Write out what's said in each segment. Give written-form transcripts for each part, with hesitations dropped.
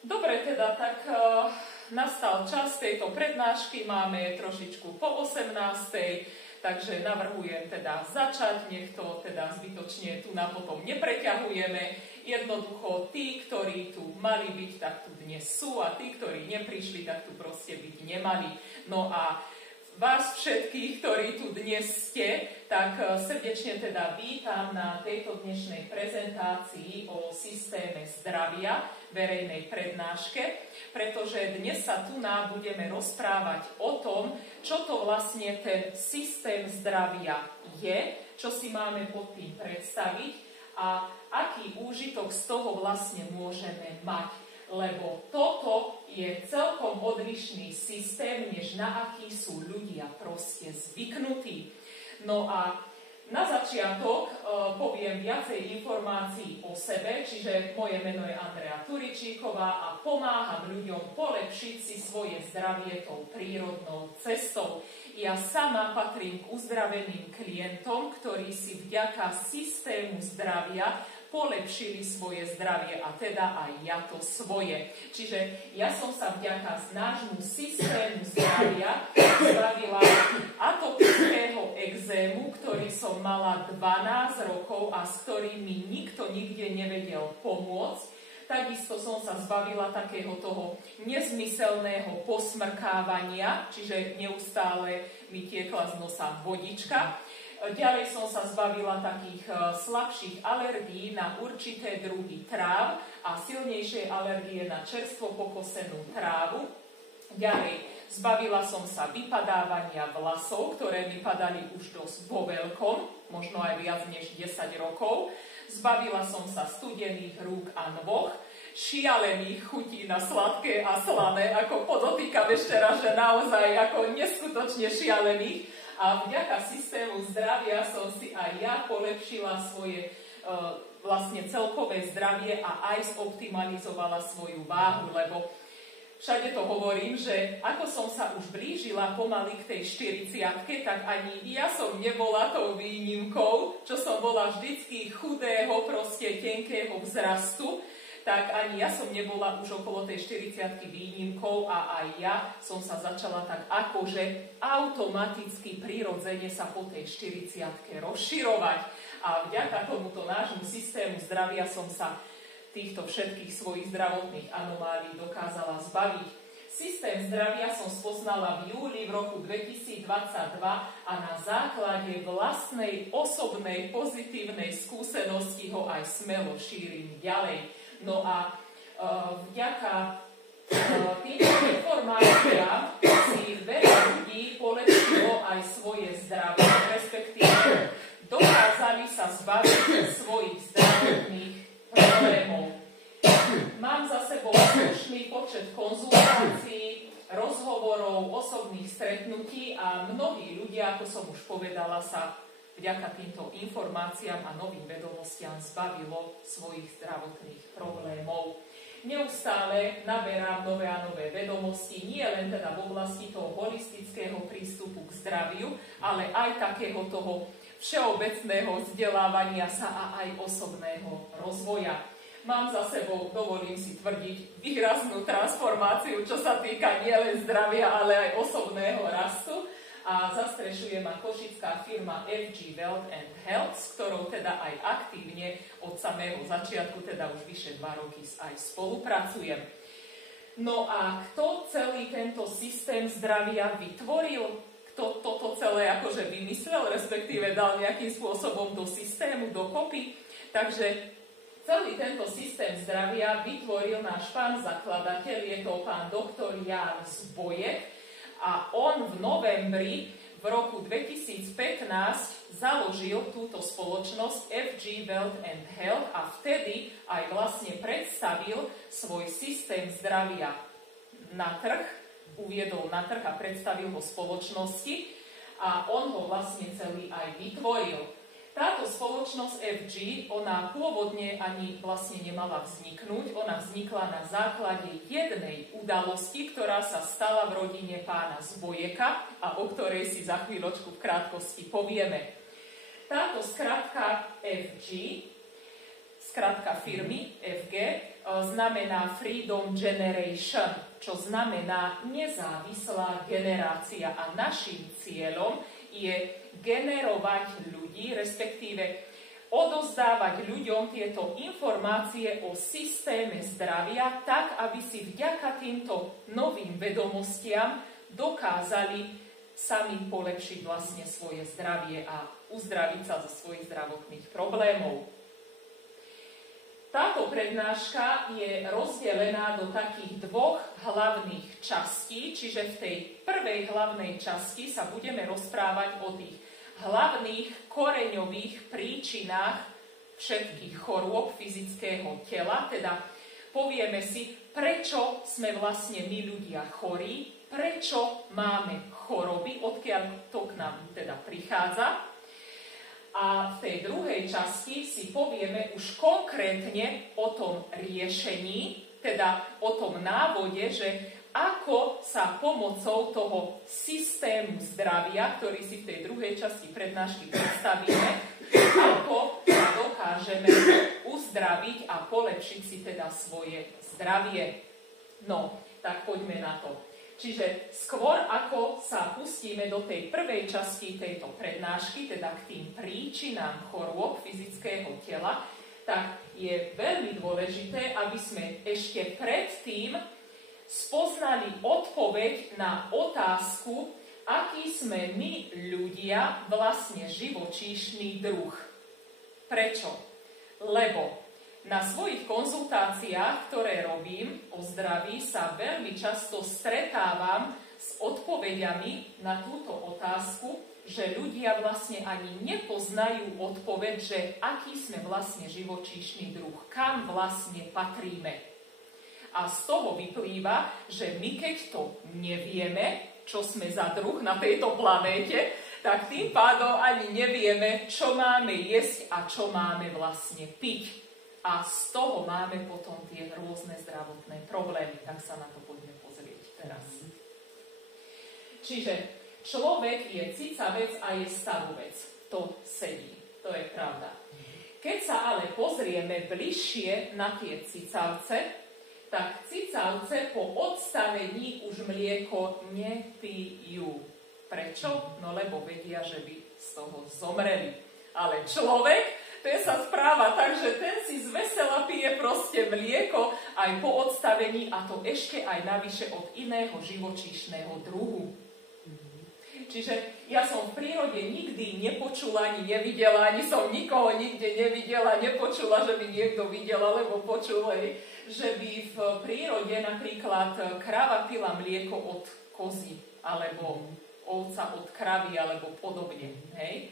Dobre, teda tak nastal čas tejto prednášky, máme trošičku po 18. Takže navrhujem teda začať, nech to teda zbytočne tu na potom nepreťahujeme. Jednoducho tí, ktorí tu mali byť, tak tu dnes sú a tí, ktorí neprišli, tak tu proste byť nemali. No a vás všetkých, ktorí tu dnes ste, tak srdečne teda vítam na tejto dnešnej prezentácii o systéme zdravia, verejnej prednáške, pretože dnes sa tu budeme rozprávať o tom, čo to vlastne ten systém zdravia je, čo si máme pod tým predstaviť a aký úžitok z toho vlastne môžeme mať. Lebo toto je celkom odlišný systém, než na aký sú ľudia proste zvyknutí. No a na začiatok poviem viacej informácií o sebe, čiže moje meno je Andrea Turičíková a pomáham ľuďom polepšiť si svoje zdravie tou prírodnou cestou. Ja sama patrím k uzdraveným klientom, ktorí si vďaka systému zdravia polepšili svoje zdravie a teda aj ja to svoje. Čiže ja som sa vďaka nášmu systému zdravia zbavila atopického ekzému, ktorý som mala 12 rokov a s ktorým mi nikto nikde nevedel pomôcť. Takisto som sa zbavila takého toho nezmyselného posmrkávania, čiže neustále mi tiekla z nosa vodička. Ďalej som sa zbavila takých slabších alergií na určité druhy tráv a silnejšej alergie na čerstvo pokosenú trávu. Ďalej zbavila som sa vypadávania vlasov, ktoré mi padali už dosť vo veľkom, možno aj viac než 10 rokov. Zbavila som sa studených rúk a nôh, šialených chutí na sladké a slané, ako podotýkam ešte raz, že naozaj ako neskutočne šialených. A vďaka systému zdravia som si aj ja polepšila svoje vlastne celkové zdravie a aj zoptimalizovala svoju váhu, lebo všade to hovorím, že ako som sa už blížila pomaly k tej 40-ke, tak ani ja som nebola tou výnimkou, čo som bola vždycky chudého, proste tenkého vzrastu, tak ani ja som nebola už okolo tej 40-ky výnimkou a aj ja som sa začala tak akože automaticky prirodzene sa po tej 40-ke rozširovať. A vďaka tomuto nášmu systému zdravia som sa týchto všetkých svojich zdravotných anomálií dokázala zbaviť. Systém zdravia som spoznala v júli v roku 2022 a na základe vlastnej osobnej pozitívnej skúsenosti ho aj smelo šírim ďalej. No a vďaka týmto informáciám si veľa ľudí polepšilo aj svoje zdravie, respektíve dokázali sa zbaviť svojich zdravotných problémov. Mám za sebou slušný počet konzultácií, rozhovorov, osobných stretnutí a mnohí ľudia, ako som už povedala, sa vďaka týmto informáciám a novým vedomostiam zbavilo svojich zdravotných problémov. Neustále naberám nové a nové vedomosti, nie len teda v oblasti toho holistického prístupu k zdraviu, ale aj takého toho všeobecného vzdelávania sa a aj osobného rozvoja. Mám za sebou, dovolím si tvrdiť, výraznú transformáciu, čo sa týka nielen zdravia, ale aj osobného rastu. A zastrešuje ma košická firma FG Wealth and Health, s ktorou teda aj aktívne od samého začiatku, teda už vyše 2 roky aj spolupracujem. No a kto celý tento systém zdravia vytvoril? Kto toto celé akože vymyslel, respektíve dal nejakým spôsobom do systému, dokopy? Takže celý tento systém zdravia vytvoril náš pán zakladateľ, je to pán doktor Ján Zbojek, a on v novembri v roku 2015 založil túto spoločnosť FG Wealth and Health a vtedy aj vlastne predstavil svoj systém zdravia na trh, uviedol na trh a predstavil ho spoločnosti a on ho vlastne celý aj vytvoril. Táto spoločnosť FG, ona pôvodne ani vlastne nemala vzniknúť. Ona vznikla na základe jednej udalosti, ktorá sa stala v rodine pána Zbojeka a o ktorej si za chvíľočku v krátkosti povieme. Táto skratka FG, skratka firmy FG, znamená Freedom Generation, čo znamená nezávislá generácia. A našim cieľom je generovať ľudí, respektíve odozdávať ľuďom tieto informácie o systéme zdravia tak, aby si vďaka týmto novým vedomostiam dokázali sami polepšiť vlastne svoje zdravie a uzdraviť sa zo svojich zdravotných problémov. Táto prednáška je rozdelená do takých dvoch hlavných častí, čiže v tej prvej hlavnej časti sa budeme rozprávať o tých hlavných koreňových príčinách všetkých chorôb fyzického tela, teda povieme si, prečo sme vlastne my ľudia chorí, prečo máme choroby, odkiaľ to k nám teda prichádza. A v tej druhej časti si povieme už konkrétne o tom riešení, teda o tom návode, že ako sa pomocou toho systému zdravia, ktorý si v tej druhej časti prednášky predstavíme, ako sa dokážeme uzdraviť a polepšiť si teda svoje zdravie. No, tak poďme na to. Čiže skôr ako sa pustíme do tej prvej časti tejto prednášky, teda k tým príčinám chorôb fyzického tela, tak je veľmi dôležité, aby sme ešte predtým spoznali odpoveď na otázku, aký sme my ľudia vlastne živočíšny druh. Prečo? Lebo na svojich konzultáciách, ktoré robím o zdraví, sa veľmi často stretávam s odpoveďami na túto otázku, že ľudia vlastne ani nepoznajú odpoveď, že aký sme vlastne živočíšny druh, kam vlastne patríme. A z toho vyplýva, že my keď to nevieme, čo sme za druh na tejto planéte, tak tým pádom ani nevieme, čo máme jesť a čo máme vlastne piť. A z toho máme potom tie rôzne zdravotné problémy. Tak sa na to poďme pozrieť teraz. Čiže človek je cicavec a je stavovec. To sedí. To je pravda. Keď sa ale pozrieme bližšie na tie cicavce, tak cicavce po odstavení už mlieko nepijú. Prečo? No lebo vedia, že by z toho zomreli. Ale človek, ten sa správa tak, že ten si zvesela pije proste mlieko aj po odstavení a to ešte aj navyše od iného živočíšneho druhu. Čiže ja som v prírode nikdy nepočula, ani nevidela, ani som nikoho nikde nevidela, nepočula, že by niekto videl alebo počul, že by v prírode napríklad krava pila mlieko od kozy alebo ovca od kravy alebo podobne. Hej?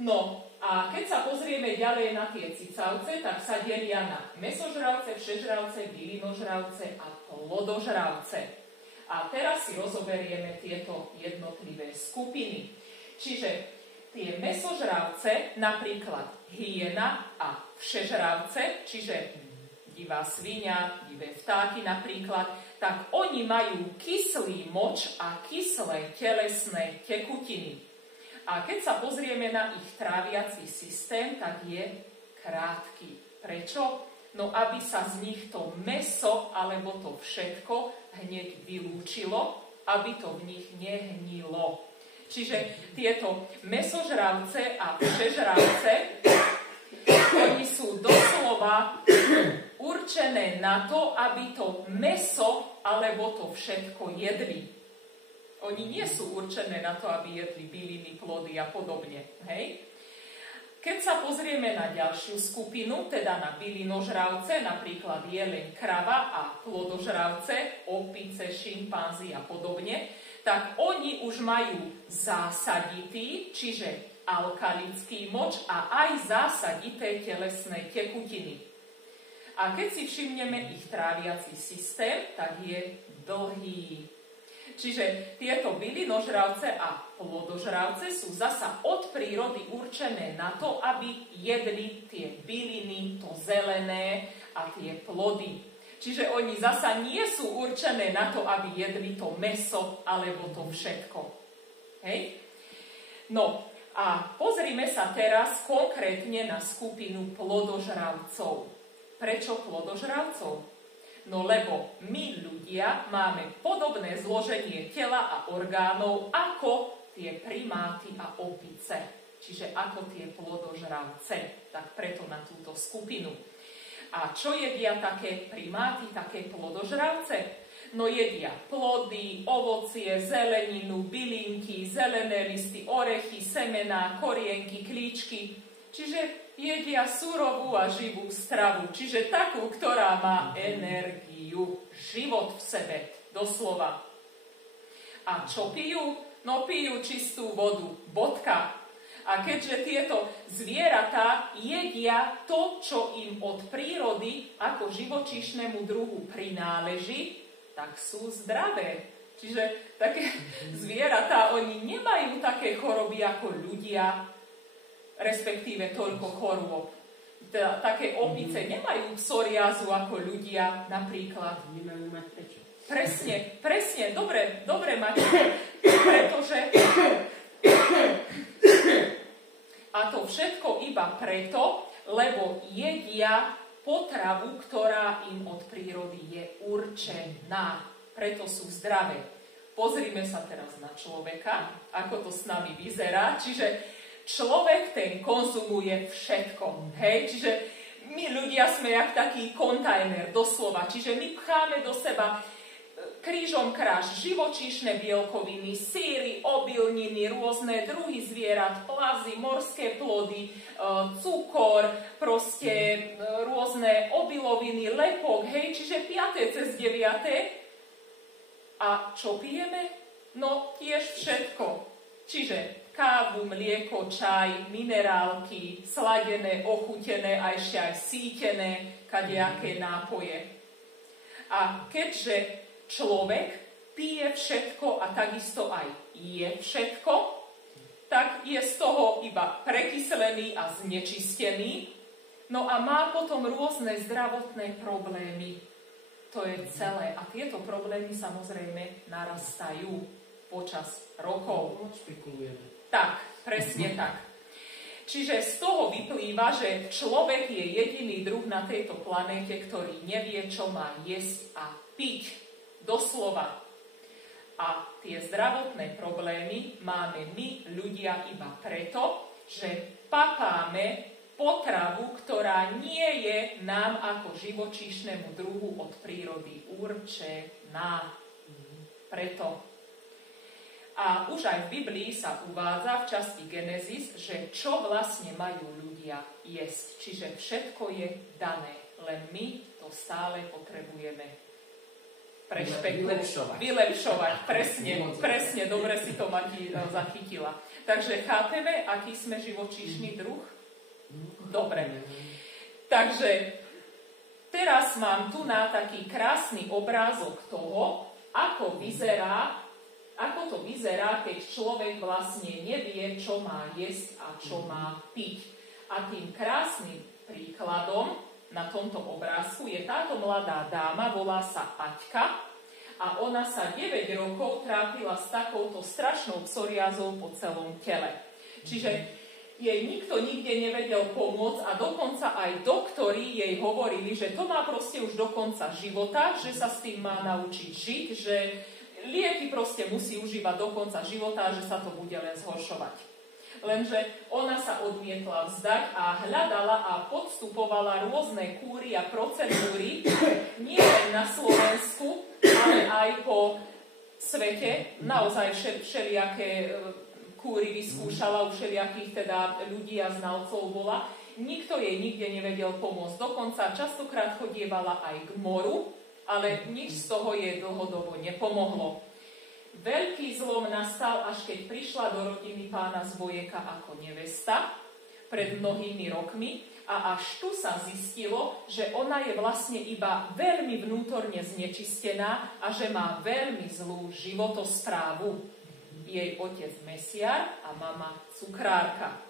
No a keď sa pozrieme ďalej na tie cicavce, tak sa delia na mäsožravce, všežravce, bylinožravce a plodožravce. A teraz si rozoberieme tieto jednotlivé skupiny. Čiže tie mäsožravce, napríklad hyena a všežravce, čiže divá sviňa, divé vtáky napríklad, tak oni majú kyslý moč a kyslé telesné tekutiny. A keď sa pozrieme na ich tráviaci systém, tak je krátky. Prečo? No aby sa z nich to mäso alebo to všetko hneď vylúčilo, aby to v nich nehnilo. Čiže tieto mäsožravce a všežravce, oni sú doslova určené na to, aby to mäso alebo to všetko jedli. Oni nie sú určené na to, aby jedli byliny, plody a podobne. Hej? Keď sa pozrieme na ďalšiu skupinu, teda na bylinožravce, napríklad jeleň, krava a plodožravce, opice, šimpanzi a podobne, tak oni už majú zásaditý, čiže alkalický moč a aj zásadité telesné tekutiny. A keď si všimneme ich tráviaci systém, tak je dlhý. Čiže tieto bylinožravce a plodožravce sú zasa od prírody určené na to, aby jedli tie byliny, to zelené a tie plody. Čiže oni zasa nie sú určené na to, aby jedli to mäso alebo to všetko. Hej? No a pozrime sa teraz konkrétne na skupinu plodožravcov. Prečo plodožravcov? No lebo my ľudia máme podobné zloženie tela a orgánov ako tie primáty a opice. Čiže ako tie plodožravce. Tak preto na túto skupinu. A čo jedia také primáty, také plodožravce? No jedia plody, ovocie, zeleninu, bylinky, zelené listy, orechy, semená, korienky, klíčky. Čiže jedia surovú a živú stravu. Čiže takú, ktorá má energiu, život v sebe, doslova. A čo pijú? No pijú čistú vodu, bodka. A keďže tieto zvieratá jedia to, čo im od prírody ako živočíšnemu druhu prináleží, tak sú zdravé. Čiže také zvieratá, oni nemajú také choroby ako ľudia, respektíve toľko chorôb. Také opice nemajú psoriázu ako ľudia, napríklad. Nemajú mať prečo. Presne, dobre máte, pretože a to všetko iba preto, lebo jedia potravu, ktorá im od prírody je určená. Preto sú zdravé. Pozrime sa teraz na človeka, ako to s nami vyzerá. Čiže človek ten konzumuje všetko. Hej? Čiže my ľudia sme jak taký kontajner, doslova. Čiže my pcháme do seba krížom kráž živočíšne bielkoviny, syry, obilniny, rôzne druhy zvierat, plazy, morské plody, cukor, proste rôzne obiloviny, lepok, hej, čiže 5. cez 9. A čo pijeme? No tiež všetko. Čiže kávu, mlieko, čaj, minerálky, sladené, ochutené a ešte aj sítené, kadejaké nápoje. A keďže človek pije všetko a takisto aj je všetko, tak je z toho iba prekyslený a znečistený, no a má potom rôzne zdravotné problémy. To je celé. A tieto problémy samozrejme narastajú počas rokov. Tak, presne tak. Čiže z toho vyplýva, že človek je jediný druh na tejto planéte, ktorý nevie, čo má jesť a piť. Doslova. A tie zdravotné problémy máme my, ľudia, iba preto, že papáme potravu, ktorá nie je nám ako živočíšnemu druhu od prírody určená. Preto. A už aj v Biblii sa uvádza v časti Genesis, že čo vlastne majú ľudia jesť. Čiže všetko je dané, len my to stále potrebujeme vylepšovať. Presne, dobre si to Mati zachytila. Takže chápeme, aký sme živočíšny druh? Dobre. Takže teraz mám tu na taký krásny obrázok toho, ako to vyzerá, keď človek vlastne nevie, čo má jesť a čo má piť. A tým krásnym príkladom na tomto obrázku je táto mladá dáma, volá sa Aťka a ona sa 9 rokov trápila s takouto strašnou psoriázou po celom tele. Čiže jej nikto nikde nevedel pomôcť a dokonca aj doktori jej hovorili, že to má proste už do konca života, že sa s tým má naučiť žiť, že lieky proste musí užívať do konca života a že sa to bude len zhoršovať. Lenže ona sa odmietla vzdať a hľadala a podstupovala rôzne kúry a procedúry nie len na Slovensku, ale aj po svete. Naozaj všelijaké kúry vyskúšala, u všelijakých teda ľudí a znalcov bola. Nikto jej nikde nevedel pomôcť. Dokonca častokrát chodievala aj k moru, ale nič z toho jej dlhodobo nepomohlo. Veľký zlom nastal, až keď prišla do rodiny pána Zbojeka ako nevesta pred mnohými rokmi a až tu sa zistilo, že ona je vlastne iba veľmi vnútorne znečistená a že má veľmi zlú životosprávu. Jej otec mesiar a mama cukrárka.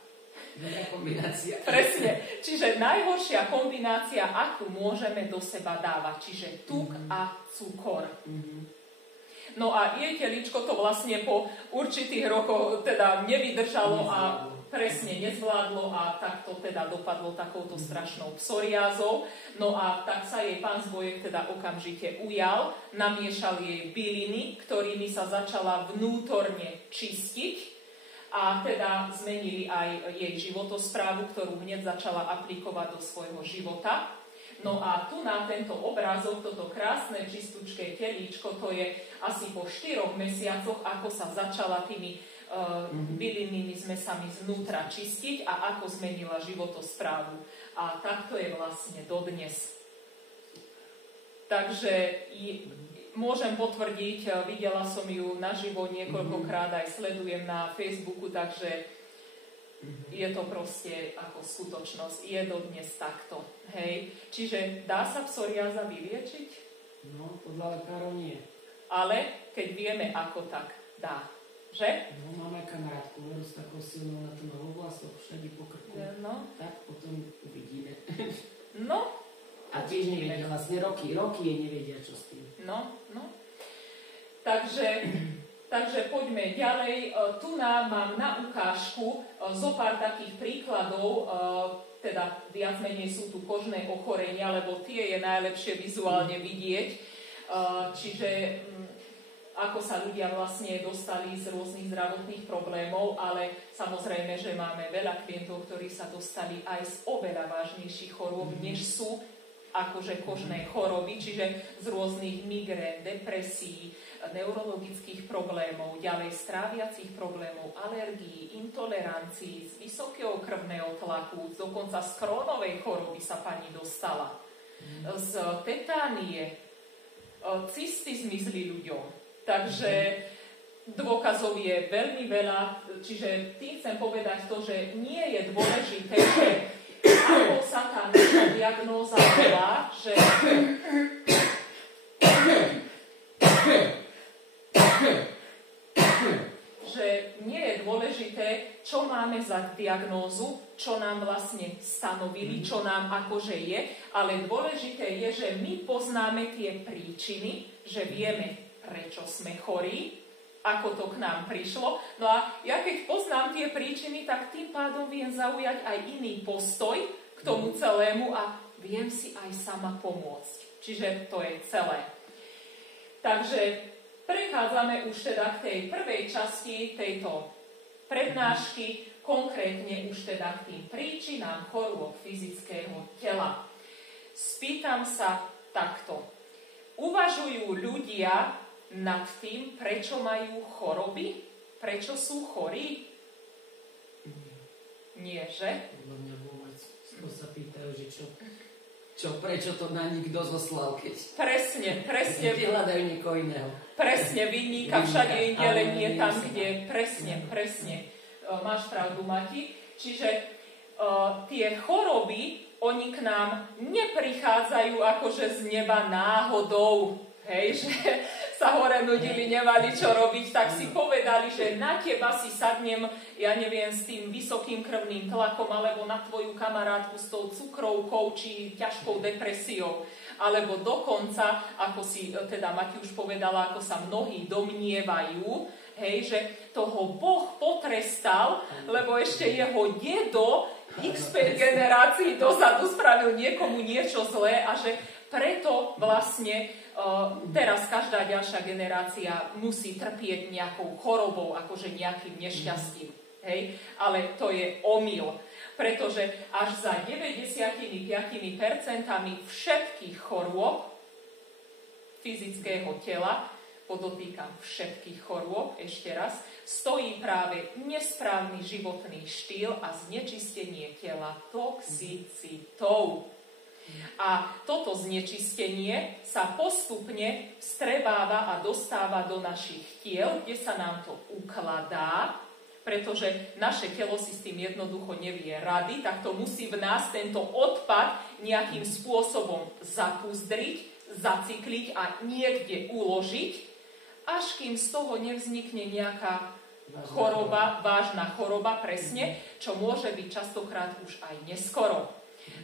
Kombinácia. Presne. Čiže najhoršia kombinácia, akú môžeme do seba dávať. Čiže tuk a cukor. No a jej teličko to vlastne po určitých rokoch teda nevydržalo a presne nezvládlo a tak to teda dopadlo takouto strašnou psoriázou. No a tak sa jej pán Zbojek teda okamžite ujal, namiešal jej byliny, ktorými sa začala vnútorne čistiť a teda zmenili aj jej životosprávu, ktorú hneď začala aplikovať do svojho života. No a tu na tento obrázok, toto krásne čistúčké telíčko, to je asi po 4 mesiacoch, ako sa začala tými bylinnými zmesami znútra čistiť a ako zmenila životosprávu. A takto je vlastne dodnes. Takže môžem potvrdiť, videla som ju naživo niekoľkokrát, aj sledujem na Facebooku, takže je to proste ako skutočnosť. Je dodnes takto. Hej. Čiže dá sa psoriáza vyliečiť? No, podľa lekárov nie. Ale keď vieme ako, tak dá. Že? No, máme kamarátku, veru s takou silnou na tom oblastoch, všade po krku. No. Tak potom uvidíme. No. A tiež nevedia, vlastne roky jej nevedia, čo s tým. No. Takže poďme ďalej. Tu mám na ukážku zo pár takých príkladov, teda viac menej sú tu kožné ochorenia, lebo tie je najlepšie vizuálne vidieť. Čiže ako sa ľudia vlastne dostali z rôznych zdravotných problémov, ale samozrejme, že máme veľa klientov, ktorí sa dostali aj z oveľa vážnejších chorôb, než sú akože kožné choroby, čiže z rôznych migrén, depresí, neurologických problémov, ďalej stráviacich problémov, alergií, intolerancií, z vysokého krvného tlaku, dokonca z Crohnovej choroby sa pani dostala, z tetánie, cysty zmizli ľuďom. Takže dôkazov je veľmi veľa, čiže tým chcem povedať to, že nie je dôležité, že ako sa tá naša diagnóza volá, že nie je dôležité, čo máme za diagnózu, čo nám vlastne stanovili, čo nám akože je, ale dôležité je, že my poznáme tie príčiny, že vieme, prečo sme chorí, ako to k nám prišlo. No a ja keď poznám tie príčiny, tak tým pádom viem zaujať aj iný postoj k tomu celému a viem si aj sama pomôcť. Čiže to je celé. Takže prechádzame už teda k tej prvej časti tejto prednášky, konkrétne už teda k tým príčinám chorôb fyzického tela. Spýtam sa takto. Uvažujú ľudia nad tým, prečo majú choroby? Prečo sú chorí? Nie, že? Podľa mňa vôbec. To sa pýtajú, že prečo to na nich dozoslal, keď... Presne. Keď hľadajú niekoho iného. Presne, vinníka všade inde, len nie tam, kde... Presne. Máš pravdu, Mati. Čiže tie choroby, oni k nám neprichádzajú akože z neba náhodou. Hej, že sa hore nudili, nemali čo robiť, tak si povedali, že na teba si sadnem, ja neviem, s tým vysokým krvným tlakom, alebo na tvoju kamarátku s tou cukrovkou, či ťažkou depresiou. Alebo dokonca, ako si teda Mati už povedala, ako sa mnohí domnievajú, hej, že toho Boh potrestal, lebo ešte jeho dedo x5 generácií dozadu spravil niekomu niečo zlé a že preto vlastne teraz každá ďalšia generácia musí trpieť nejakou chorobou, akože nejakým nešťastím. Hej? Ale to je omyl, pretože až za 95% všetkých chorôb fyzického tela, podotýkam všetkých chorôb, ešte raz, stojí práve nesprávny životný štýl a znečistenie tela toxicitou. A toto znečistenie sa postupne vstrebáva a dostáva do našich tiel, kde sa nám to ukladá, pretože naše telo si s tým jednoducho nevie rady, tak to musí v nás tento odpad nejakým spôsobom zapuzdriť, zacykliť a niekde uložiť, až kým z toho nevznikne nejaká vážna choroba, presne, čo môže byť častokrát už aj neskoro.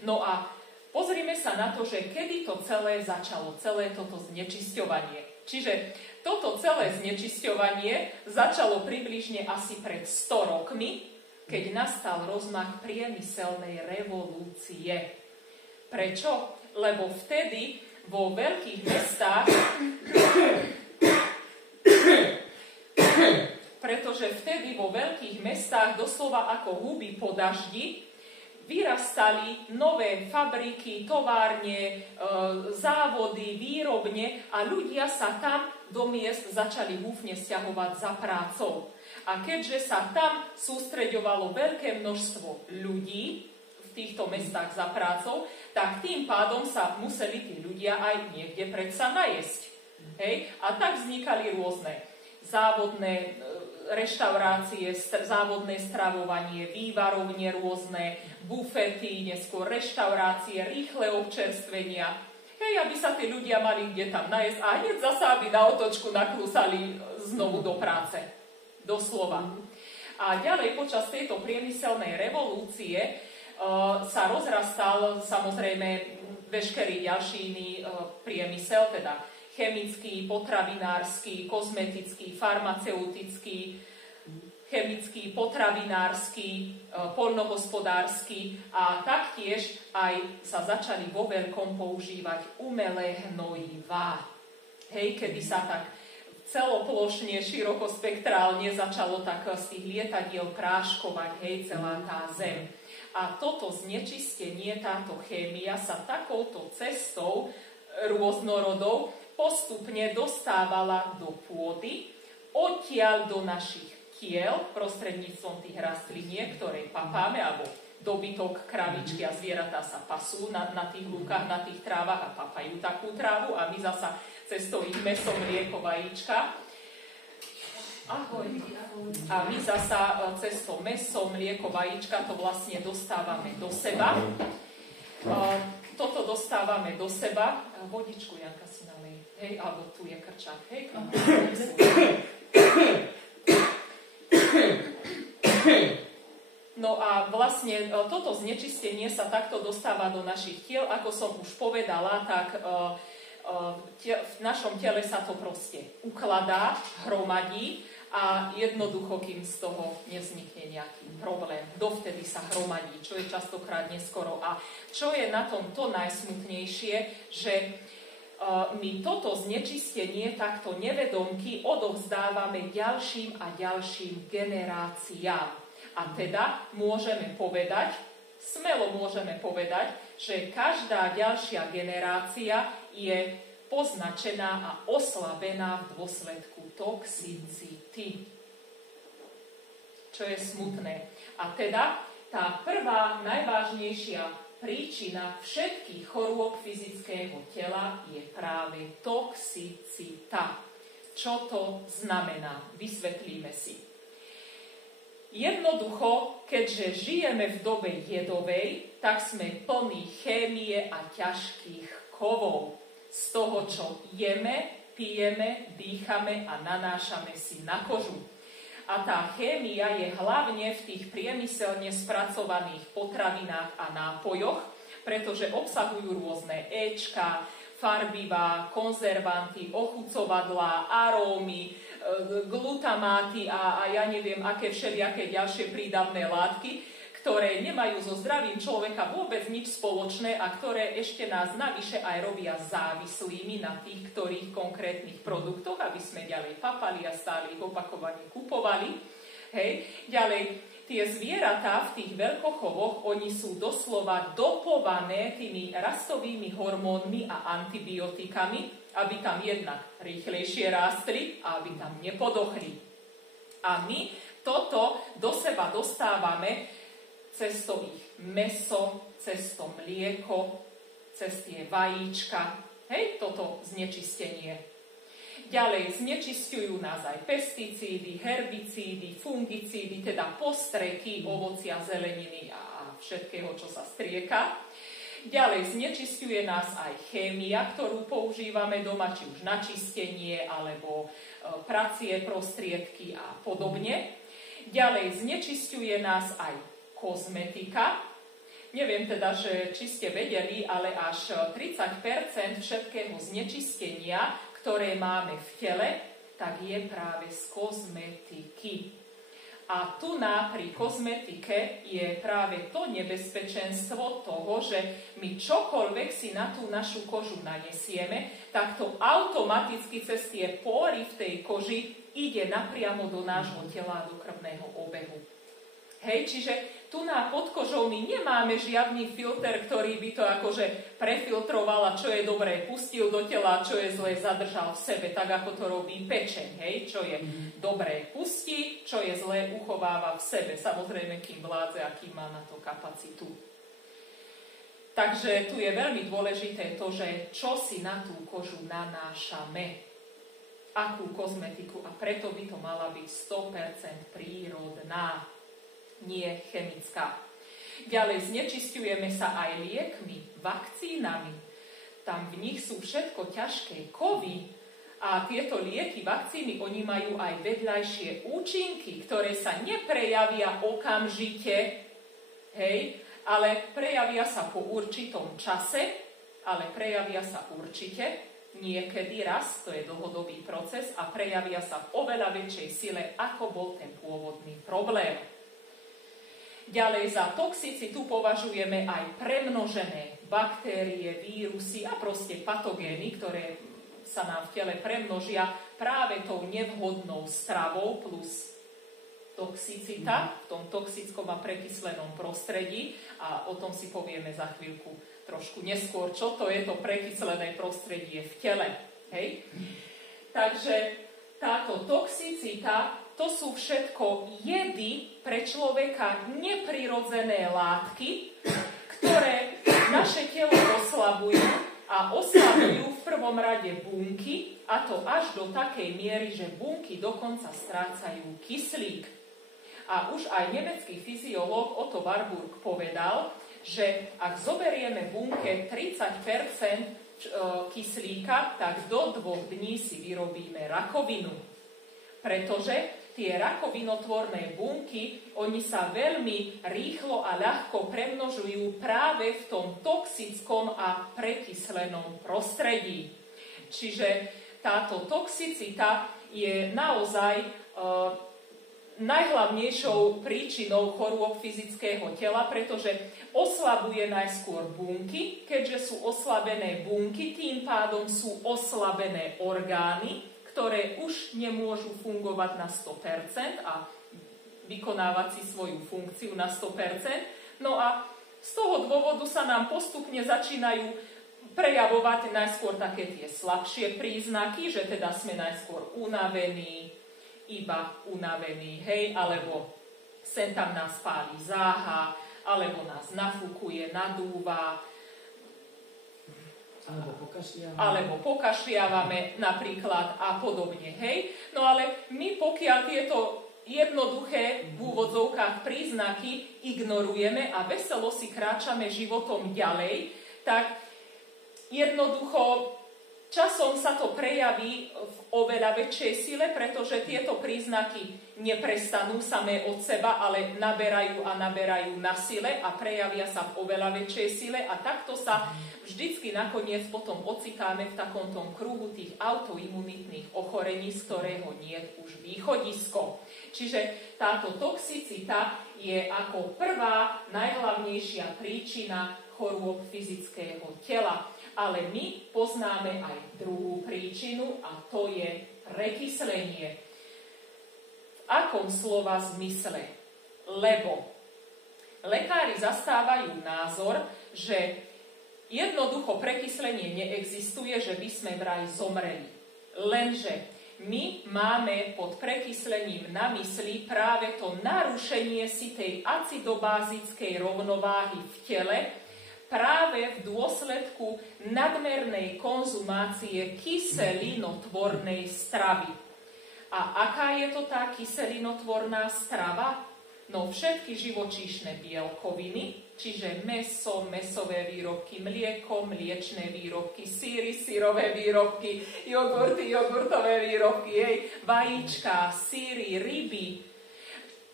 No a pozrime sa na to, že kedy to celé začalo, celé toto znečisťovanie. Čiže toto celé znečisťovanie začalo približne asi pred 100 rokmi, keď nastal rozmach priemyselnej revolúcie. Prečo? Lebo vtedy vo veľkých mestách doslova ako huby po daždi vyrastali nové fabriky, továrne, závody, výrobne a ľudia sa tam do miest začali húfne sťahovať za prácou. A keďže sa tam sústreďovalo veľké množstvo ľudí v týchto mestách za prácou, tak tým pádom sa museli tí ľudia aj niekde predsa najesť. Hej? A tak vznikali rôzne závodné reštaurácie, závodné stravovanie, vývarovne rôzne, bufety, neskôr reštaurácie, rýchle občerstvenia. Hej, aby sa tí ľudia mali kde tam najesť a hneď zasa, aby na otočku naklúsali znovu do práce. Doslova. A ďalej počas tejto priemyselnej revolúcie sa rozrastal samozrejme veškerý ďalší iný priemysel, teda chemický, potravinársky, kozmetický, farmaceutický, chemický, potravinársky, poľnohospodársky a taktiež aj sa začali vo veľkom používať umelé hnojivá. Hej, kedy sa tak celoplošne, širokospektrálne začalo tak z tých lietadiel práškovať, hej, celá tá zem. A toto znečistenie, táto chémia sa takouto cestou rôznorodou postupne dostávala do pôdy, odtiaľ do našich tiel prostredníctvom tých rastliniek, ktoré papáme, alebo dobytok, kravičky a zvieratá sa pasú na tých lúkach, na tých trávach a papajú takú trávu a my zasa cestou ich mäso, mlieko, vajíčka. Ahoj. A my zasa cestou mäso, mlieko, vajíčka to vlastne dostávame do seba. Toto dostávame do seba. Vodičku, Janka, si nalej. Hej, alebo tu je krčák. Hej, no a vlastne toto znečistenie sa takto dostáva do našich tiel. Ako som už povedala, tak v našom tele sa to proste ukladá, hromadí a jednoducho, kým z toho nevznikne nejaký problém. Dovtedy sa hromadí, čo je častokrát neskoro. A čo je na tom to najsmutnejšie, že my toto znečistenie takto nevedomky odovzdávame ďalším a ďalším generáciám. A teda môžeme povedať, smelo môžeme povedať, že každá ďalšia generácia je poznačená a oslabená v dôsledku toxicity. Čo je smutné. A teda tá prvá, najvážnejšia príčina všetkých chorôb fyzického tela je práve toxicita. Čo to znamená? Vysvetlíme si. Jednoducho, keďže žijeme v dobe jedovej, tak sme plní chémie a ťažkých kovov. Z toho, čo jeme, pijeme, dýchame a nanášame si na kožu. A tá chémia je hlavne v tých priemyselne spracovaných potravinách a nápojoch, pretože obsahujú rôzne éčka, farbivá, konzervanty, ochucovadlá, arómy, glutamáty a ja neviem, aké všelijaké ďalšie prídavné látky, ktoré nemajú so zdravím človeka vôbec nič spoločné a ktoré ešte nás navyše aj robia závislými na tých ktorých konkrétnych produktoch, aby sme ďalej papali a stále ich opakovane kupovali. Hej. Ďalej, tie zvieratá v tých veľkochovoch, oni sú doslova dopované tými rastovými hormónmi a antibiotikami, aby tam jednak rýchlejšie rástli a aby tam nepodochli. A my toto do seba dostávame cez to ich mäso, cez to mlieko, cez tie vajíčka. Hej, toto znečistenie. Ďalej znečisťujú nás aj pesticídy, herbicídy, fungicídy, teda postreky, ovocia, zeleniny a všetkého, čo sa strieka. Ďalej znečisťuje nás aj chémia, ktorú používame doma, či už na čistenie, alebo pracie prostriedky a podobne. Ďalej znečisťuje nás aj kozmetika. Neviem teda, či ste vedeli, ale až 30% všetkého znečistenia, ktoré máme v tele, tak je práve z kozmetiky. A tu pri kozmetike je práve to nebezpečenstvo toho, že my čokoľvek si na tú našu kožu nanesieme, tak to automaticky cez tie pory v tej koži ide napriamo do nášho tela, do krvného obehu. Hej, čiže tu pod kožou my nemáme žiadny filter, ktorý by to akože prefiltroval a čo je dobré pustil do tela, čo je zlé zadržal v sebe, tak ako to robí pečeň, hej, čo je dobré pustí, čo je zlé uchováva v sebe, samozrejme kým vládze a kým má na to kapacitu. Takže tu je veľmi dôležité to, že čo si na tú kožu nanášame, akú kozmetiku, a preto by to mala byť 100% prírodná, nie chemická. Ďalej znečisťujeme sa aj liekmi, vakcínami. Tam v nich sú všetko ťažké kovy a tieto lieky, vakcíny, oni majú aj vedľajšie účinky, ktoré sa neprejavia okamžite, hej, ale prejavia sa po určitom čase, ale prejavia sa určite, niekedy raz, to je dlhodobý proces, a prejavia sa v oveľa väčšej sile, ako bol ten pôvodný problém. Ďalej za toxicitu považujeme aj premnožené baktérie, vírusy a proste patogény, ktoré sa nám v tele premnožia práve tou nevhodnou stravou plus toxicita v tom toxickom a prekyslenom prostredí. A o tom si povieme za chvíľku trošku neskôr, čo to je to prekyslené prostredie v tele. Hej? Takže táto toxicita, to sú všetko jedy pre človeka neprirodzené látky, ktoré naše telo oslabujú a oslabujú v prvom rade bunky, a to až do takej miery, že bunky dokonca strácajú kyslík. A už aj nemecký fyziológ Otto Warburg povedal, že ak zoberieme bunke 30% kyslíka, tak do 2 dní si vyrobíme rakovinu. Pretože tie rakovinotvorné bunky, oni sa veľmi rýchlo a ľahko premnožujú práve v tom toxickom a prekyslenom prostredí. Čiže táto toxicita je naozaj najhlavnejšou príčinou chorôb fyzického tela, pretože oslabuje najskôr bunky. Keďže sú oslabené bunky, tým pádom sú oslabené orgány, ktoré už nemôžu fungovať na 100% a vykonávať si svoju funkciu na 100%. No a z toho dôvodu sa nám postupne začínajú prejavovať najskôr také tie slabšie príznaky, že teda sme najskôr unavení, iba unavení, hej, alebo sem tam nás pálí záha, alebo nás nafúkuje, nadúva, alebo pokašliavame napríklad a podobne, hej. No ale my pokiaľ tieto jednoduché v úvodzovkách príznaky ignorujeme a veselo si kráčame životom ďalej, tak jednoducho časom sa to prejaví v oveľa väčšej sile, pretože tieto príznaky neprestanú samé od seba, ale naberajú a naberajú na sile a prejavia sa v oveľa väčšej sile a takto sa vždycky nakoniec potom ocitáme v takom tom kruhu tých autoimunitných ochorení, z ktorého nie je už východisko. Čiže táto toxicita je ako prvá najhlavnejšia príčina chorôb fyzického tela. Ale my poznáme aj druhú príčinu a to je prekyslenie. V akom slova zmysle? Lebo lekári zastávajú názor, že jednoducho prekyslenie neexistuje, že by sme vraj zomreli. Lenže my máme pod prekyslením na mysli práve to narušenie si tej acidobázickej rovnováhy v tele, práve v dôsledku nadmernej konzumácie kyselinotvornej stravy. A aká je to tá kyselinotvorná strava? No všetky živočíšne bielkoviny, čiže mäso, mäsové výrobky, mlieko, mliečne výrobky, syry, syrové výrobky, jogurty, jogurtové výrobky, vajíčka, syry, ryby.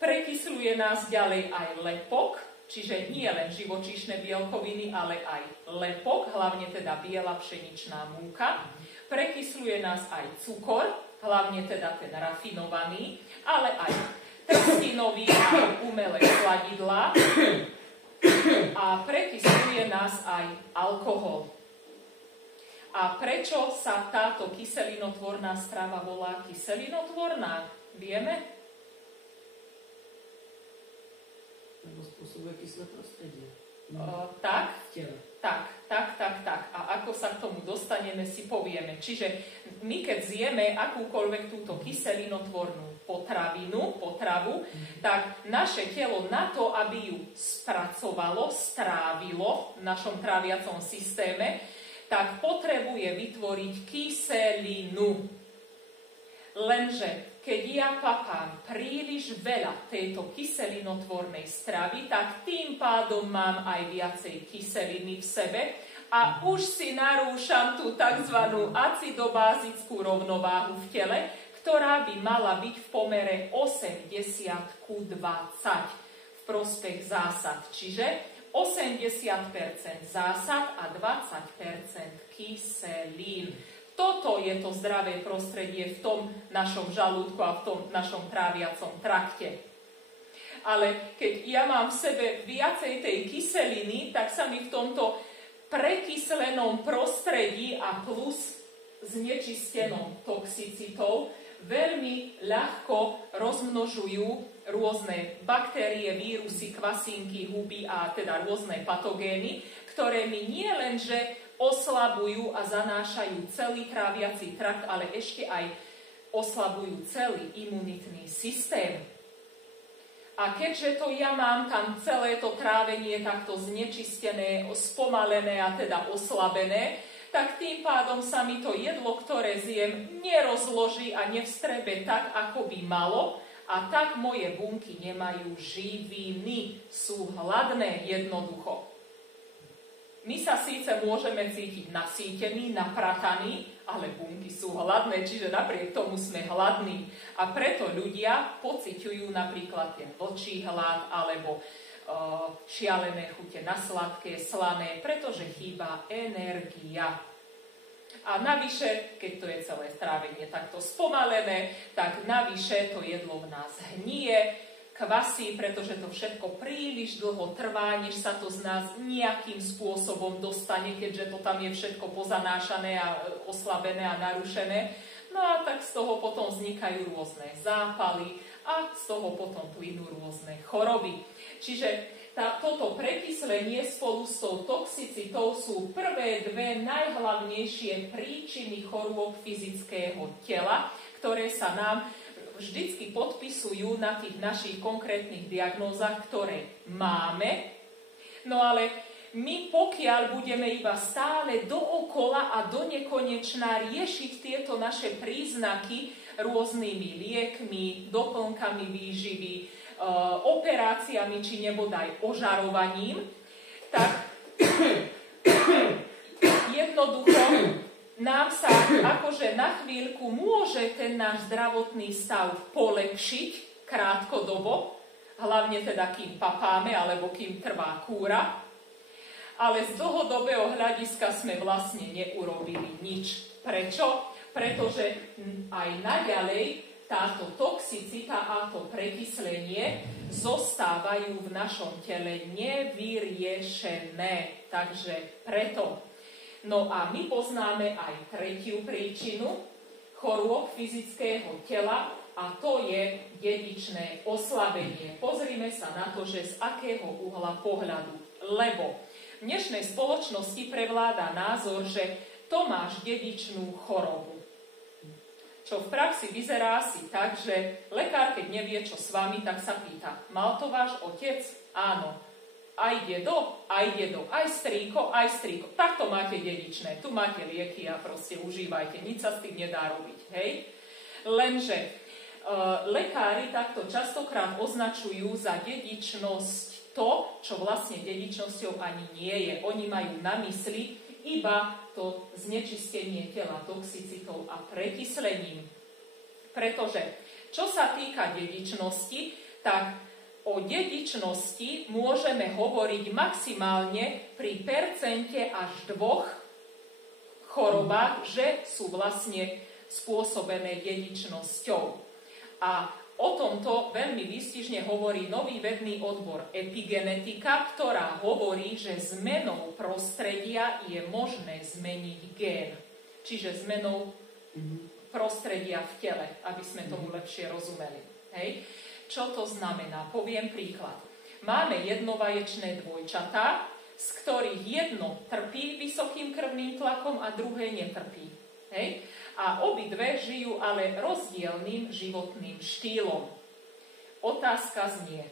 Prekysľuje nás ďalej aj lepok, čiže nie len živočíšne bielkoviny, ale aj lepok, hlavne teda biela pšeničná múka. Prekysľuje nás aj cukor, hlavne teda ten rafinovaný, ale aj trstinový a umelé sladidlá a prekysluje nás aj alkohol. A prečo sa táto kyselinotvorná strava volá kyselinotvorná? Vieme? Lebo spôsobuje kyslé prostredie. Tak. A ako sa k tomu dostaneme, si povieme. Čiže my keď zjeme akúkoľvek túto kyselinotvornú potravu, tak naše telo na to, aby ju spracovalo, strávilo v našom tráviacom systéme, tak potrebuje vytvoriť kyselinu. Lenže keď ja papám príliš veľa tejto kyselinotvornej stravy, tak tým pádom mám aj viacej kyseliny v sebe a už si narúšam tú tzv. Acidobázickú rovnováhu v tele, ktorá by mala byť v pomere 80:20 v prospech zásad. Čiže 80% zásad a 20% kyselín. Toto je to zdravé prostredie v tom našom žalúdku a v tom našom tráviacom trakte. Ale keď ja mám v sebe viacej tej kyseliny, tak sa mi v tomto prekyslenom prostredí a plus znečistenou toxicitou veľmi ľahko rozmnožujú rôzne baktérie, vírusy, kvasinky, huby a teda rôzne patogény, ktoré mi nie len, že oslabujú a zanášajú celý tráviaci trakt, ale ešte aj oslabujú celý imunitný systém. A keďže to ja mám tam celé to trávenie takto znečistené, spomalené a teda oslabené, tak tým pádom sa mi to jedlo, ktoré zjem, nerozloží a nevstrebe tak, ako by malo, a tak moje bunky nemajú živiny, sú hladné jednoducho. My sa síce môžeme cítiť nasýtení, naprataní, ale bunky sú hladné, čiže napriek tomu sme hladní. A preto ľudia pociťujú napríklad ten vlčí hlad alebo šialené chute na sladké, slané, pretože chýba energia. A navyše, keď to je celé trávenie takto spomalené, tak navyše to jedlo v nás hnie, kvasí, pretože to všetko príliš dlho trvá, než sa to z nás nejakým spôsobom dostane, keďže to tam je všetko pozanášané a oslabené a narušené. No a tak z toho potom vznikajú rôzne zápaly a z toho potom plynú rôzne choroby. Čiže toto prekyslenie spolu s tou toxicitou sú prvé dve najhlavnejšie príčiny chorôb fyzického tela, ktoré sa nám vždycky podpisujú na tých našich konkrétnych diagnózach, ktoré máme. No ale my pokiaľ budeme iba stále dookola a donekonečná riešiť tieto naše príznaky rôznymi liekmi, doplnkami výživy, operáciami či nebodaj ožarovaním, tak jednoducho nám sa akože na chvíľku môže ten náš zdravotný stav polepšiť krátkodobo, hlavne teda kým papáme alebo kým trvá kúra, ale z dlhodobého hľadiska sme vlastne neurobili nič. Prečo? Pretože aj naďalej táto toxicita a to prekyslenie zostávajú v našom tele nevyriešené. Takže preto. No a my poznáme aj tretiu príčinu chorôb fyzického tela a to je dedičné oslabenie. Pozrime sa na to, že z akého uhla pohľadu. Lebo v dnešnej spoločnosti prevláda názor, že to máš dedičnú chorobu. Čo v praxi vyzerá asi tak, že lekár, keď nevie, čo s vami, tak sa pýta, mal to váš otec? Áno. Aj dedo, aj strýko. Tak to máte dedičné, tu máte lieky a proste užívajte, nič sa s tým nedá robiť, hej? Lenže lekári takto častokrát označujú za dedičnosť to, čo vlastne dedičnosťou ani nie je. Oni majú na mysli iba to znečistenie tela toxicitou a prekyslením. Pretože, čo sa týka dedičnosti, tak o dedičnosti môžeme hovoriť maximálne pri percente až 2 chorobách, že sú vlastne spôsobené dedičnosťou. A O tomto veľmi výstižne hovorí nový vedný odbor epigenetika, ktorá hovorí, že zmenou prostredia je možné zmeniť gén. Čiže zmenou prostredia v tele, aby sme tomu lepšie rozumeli. Hej. Čo to znamená? Poviem príklad. Máme jednovaječné dvojčatá, z ktorých jedno trpí vysokým krvným tlakom a druhé netrpí. Hej. A obidve žijú ale rozdielným životným štýlom. Otázka znie,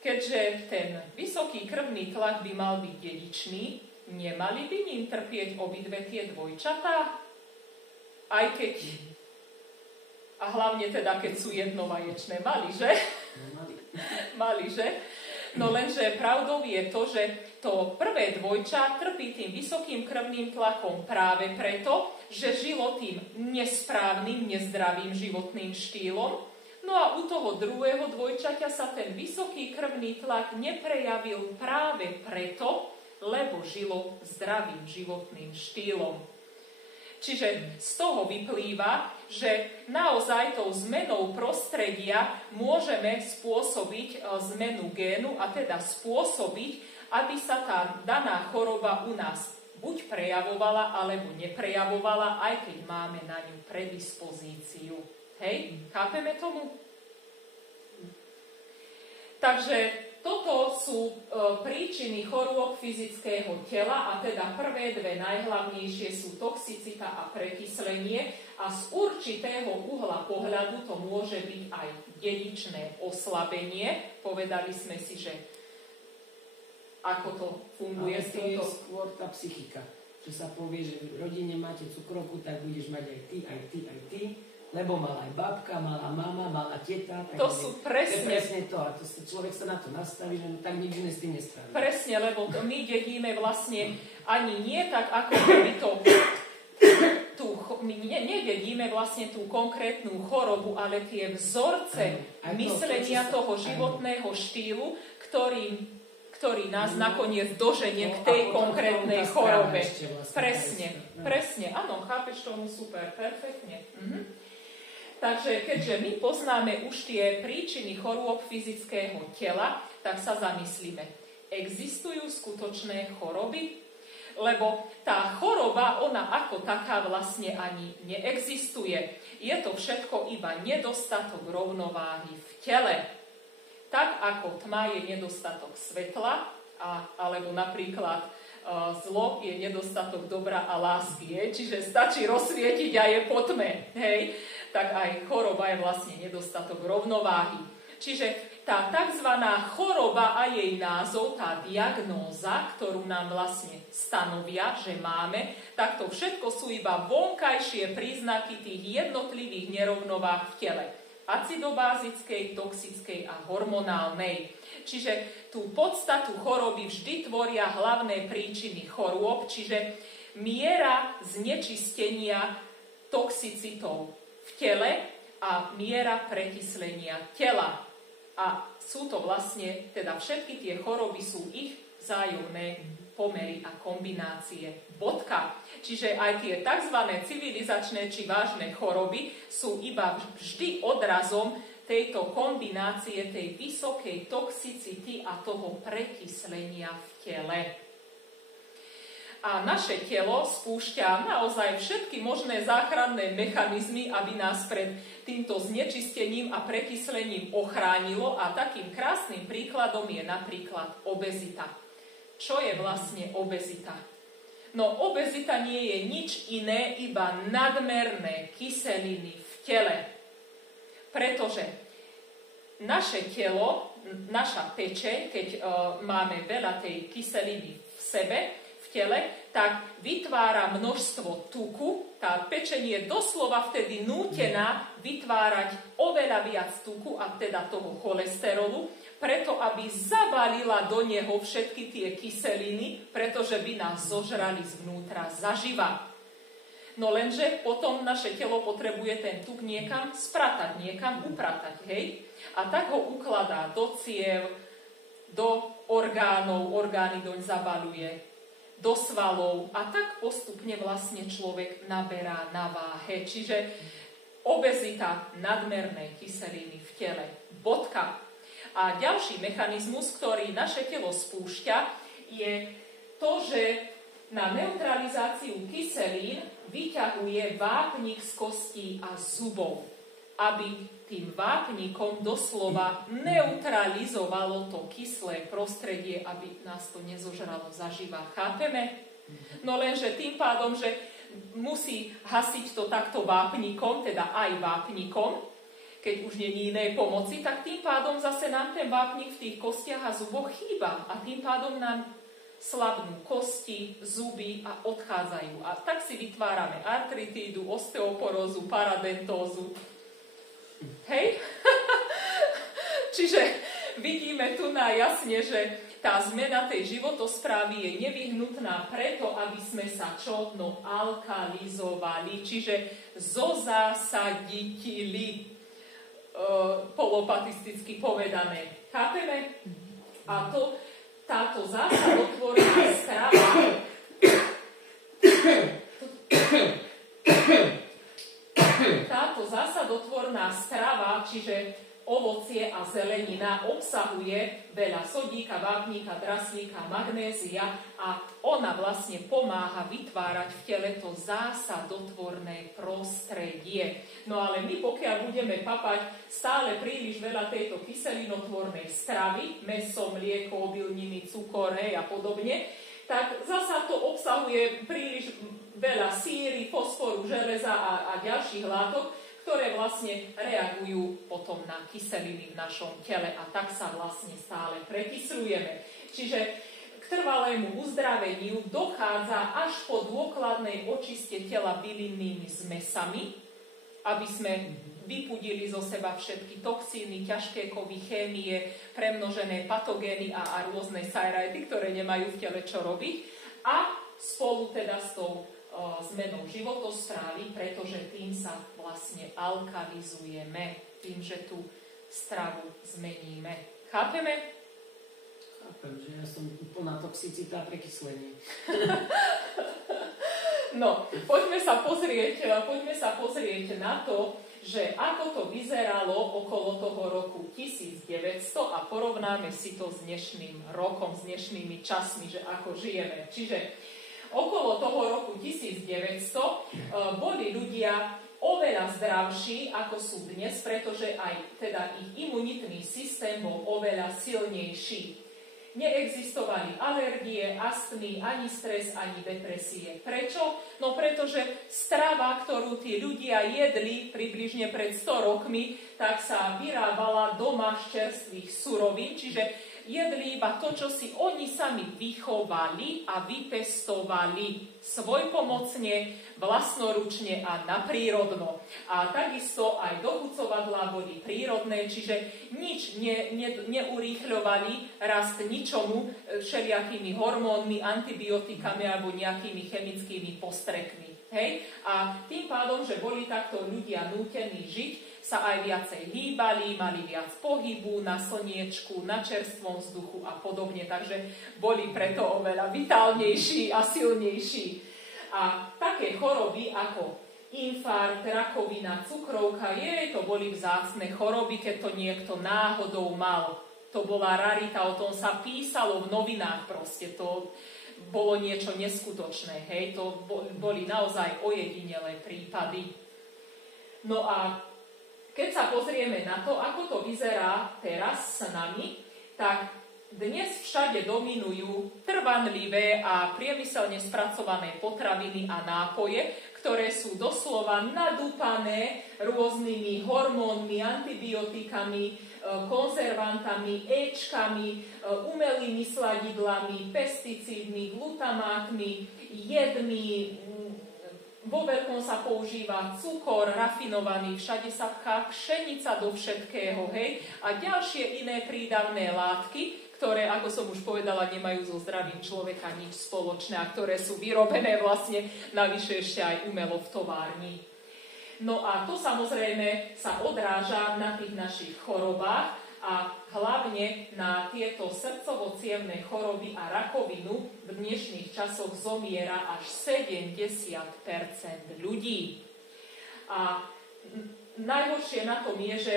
keďže ten vysoký krvný tlak by mal byť dedičný, nemali by ním trpieť obidve tie dvojčatá? Aj keď... A hlavne teda, keď sú jednovaječné. Mali, že? Mali, že? No lenže pravdou je to, že to prvé dvojča trpí tým vysokým krvným tlakom práve preto, že žilo tým nesprávnym, nezdravým životným štýlom. No a u toho druhého dvojčaťa sa ten vysoký krvný tlak neprejavil práve preto, lebo žilo zdravým životným štýlom. Čiže z toho vyplýva, že naozaj tou zmenou prostredia môžeme spôsobiť zmenu génu a teda spôsobiť, aby sa tá daná choroba u nás buď prejavovala, alebo neprejavovala, aj keď máme na ňu predispozíciu. Hej? Chápeme tomu? Takže toto sú príčiny chorôb fyzického tela a teda prvé dve najhlavnejšie sú toxicita a prekyslenie a z určitého uhla pohľadu to môže byť aj dedičné oslabenie. Povedali sme si, že ako to funguje. Ale to je skôr tá psychika, že sa povie, že v rodine máte cukrovku, tak budeš mať aj ty, aj ty, aj ty. Lebo mala aj babka, mala mama, mala teta. To sú presne... To je presne to. A to človek sa na to nastaví, že tak nič iné s tým nespraví. Presne, lebo my dedíme vlastne ani nie tak, ako by to... My nededíme vlastne tú konkrétnu chorobu, ale tie vzorce myslenia toho životného štýlu, ktorý nás nakoniec doženie k tej konkrétnej chorobe. Presne. Áno, chápeš tomu super, perfektne. Takže keďže my poznáme už tie príčiny chorôb fyzického tela, tak sa zamyslíme. Existujú skutočné choroby? Lebo tá choroba, ona ako taká vlastne ani neexistuje. Je to všetko iba nedostatok rovnováhy v tele. Tak ako tma je nedostatok svetla, alebo napríklad zlo je nedostatok dobra a lásky. Čiže stačí rozsvietiť a je po tme. Hej? Tak aj choroba je vlastne nedostatok rovnováhy. Čiže tá tzv. Choroba a jej názov, tá diagnóza, ktorú nám vlastne stanovia, že máme, tak to všetko sú iba vonkajšie príznaky tých jednotlivých nerovnováh v tele. Acidobázickej, toxickej a hormonálnej. Čiže tú podstatu choroby vždy tvoria hlavné príčiny chorôb, čiže miera znečistenia toxicitou v tele a miera prekyslenia tela. A sú to vlastne, teda všetky tie choroby sú ich vzájomné pomery a kombinácie. Bodka. Čiže aj tie tzv. Civilizačné či vážne choroby sú iba vždy odrazom tejto kombinácie, tej vysokej toxicity a toho prekyslenia v tele. A naše telo spúšťa naozaj všetky možné záchranné mechanizmy, aby nás pred týmto znečistením a prekyslením ochránilo. A takým krásnym príkladom je napríklad obezita. Čo je vlastne obezita? No obezita nie je nič iné, iba nadmerné kyseliny v tele. Pretože naše telo, naša pečeň, keď máme veľa tej kyseliny v sebe, v tele, tak vytvára množstvo tuku. Tá pečeň je doslova vtedy nútená vytvárať oveľa viac tuku, a teda toho cholesterolu, preto aby zabalila do neho všetky tie kyseliny, pretože by nás zožrali zvnútra zaživa. No lenže potom naše telo potrebuje ten tuk niekam spratať, niekam upratať, hej? A tak ho ukladá do ciev, do orgánov, orgány doň zabaluje, do svalov a tak postupne vlastne človek naberá na váhe. Čiže obezita, nadmerné kyseliny v tele. Bodka. A ďalší mechanizmus, ktorý naše telo spúšťa, je to, že na neutralizáciu kyselín vyťahuje vápnik z kostí a zubov, aby tým vápnikom doslova neutralizovalo to kyslé prostredie, aby nás to nezožralo zaživa. Chápeme? No lenže tým pádom, že musí hasiť to takto vápnikom, teda aj vápnikom, keď už nie je inej pomoci, tak tým pádom zase nám ten vápnik v tých kostiach a zuboch chýba a tým pádom nám slabnú kosti, zuby a odchádzajú. A tak si vytvárame artritídu, osteoporózu, paradentózu. Hej? Čiže vidíme tu na jasne, že tá zmena tej životosprávy je nevyhnutná preto, aby sme sa čo? No alkalizovali, čiže zozásaditili, polopatisticky povedané. Chápeme? A táto zásadotvorná strava čiže ovocie a zelenina obsahuje veľa sodíka, vápnika, draslíka, magnézia a ona vlastne pomáha vytvárať v tele to zásadotvorné prostredie. No ale my pokiaľ budeme papať stále príliš veľa tejto kyselinotvornej stravy, mäso, mlieko, obilniny, cukor a podobne, tak zasa to obsahuje príliš veľa síry, fosforu, železa a ďalších látok, ktoré vlastne reagujú potom na kyseliny v našom tele a tak sa vlastne stále prekyslujeme. Čiže k trvalému uzdraveniu dochádza až po dôkladnej očiste tela bylinnými zmesami, aby sme vypudili zo seba všetky toxíny, ťažké kovy, chémie, premnožené patogény a rôzne sajrajty, ktoré nemajú v tele čo robiť. A spolu teda s tou zmenou životosprávy, pretože tým sa vlastne alkalizujeme, tým, že tú stravu zmeníme. Chápeme? Chápem, že ja som plná toxicita a prekyslenie. No, poďme sa pozrieť na to, že ako to vyzeralo okolo toho roku 1900 a porovnáme si to s dnešným rokom, s dnešnými časmi, že ako žijeme. Čiže okolo toho roku 1900 boli ľudia oveľa zdravší, ako sú dnes, pretože aj teda ich imunitný systém bol oveľa silnejší. Neexistovali alergie, astmy, ani stres, ani depresie. Prečo? No pretože strava, ktorú tí ľudia jedli približne pred 100 rokmi, tak sa vyrábala doma z čerstvých surovín, čiže jedli iba to, čo si oni sami vychovali a vypestovali svojpomocne, vlastnoručne a naprírodno. A takisto aj dochucovadlá boli prírodné, čiže nič neurýchľovali rast ničomu všelijakými hormónmi, antibiotikami alebo nejakými chemickými postrekmi. Hej? A tým pádom, že boli takto ľudia nútení žiť, sa aj viacej hýbali, mali viac pohybu na slniečku, na čerstvom vzduchu a podobne. Takže boli preto oveľa vitálnejší a silnejší. A také choroby ako infarkt, rakovina, cukrovka, to boli vzácne choroby, keď to niekto náhodou mal. To bola rarita, o tom sa písalo v novinách proste. To bolo niečo neskutočné. Hej? To boli naozaj ojedinelé prípady. No a keď sa pozrieme na to, ako to vyzerá teraz s nami, tak dnes všade dominujú trvanlivé a priemyselne spracované potraviny a nápoje, ktoré sú doslova nadúpané rôznymi hormónmi, antibiotikami, konzervantami, éčkami, umelými sladidlami, pesticídmi, glutamátmi, jedmi. Vo veľkom sa používa cukor rafinovaný, všade sa pchá pšenica do všetkého, hej? A ďalšie iné prídavné látky, ktoré, ako som už povedala, nemajú so zdravím človeka nič spoločné a ktoré sú vyrobené vlastne navyše ešte aj umelo v továrni. No a to samozrejme sa odráža na tých našich chorobách a hlavne na tieto srdcovo-cievne choroby a rakovinu v dnešných časoch zomiera až 70% ľudí. A najhoršie na tom je, že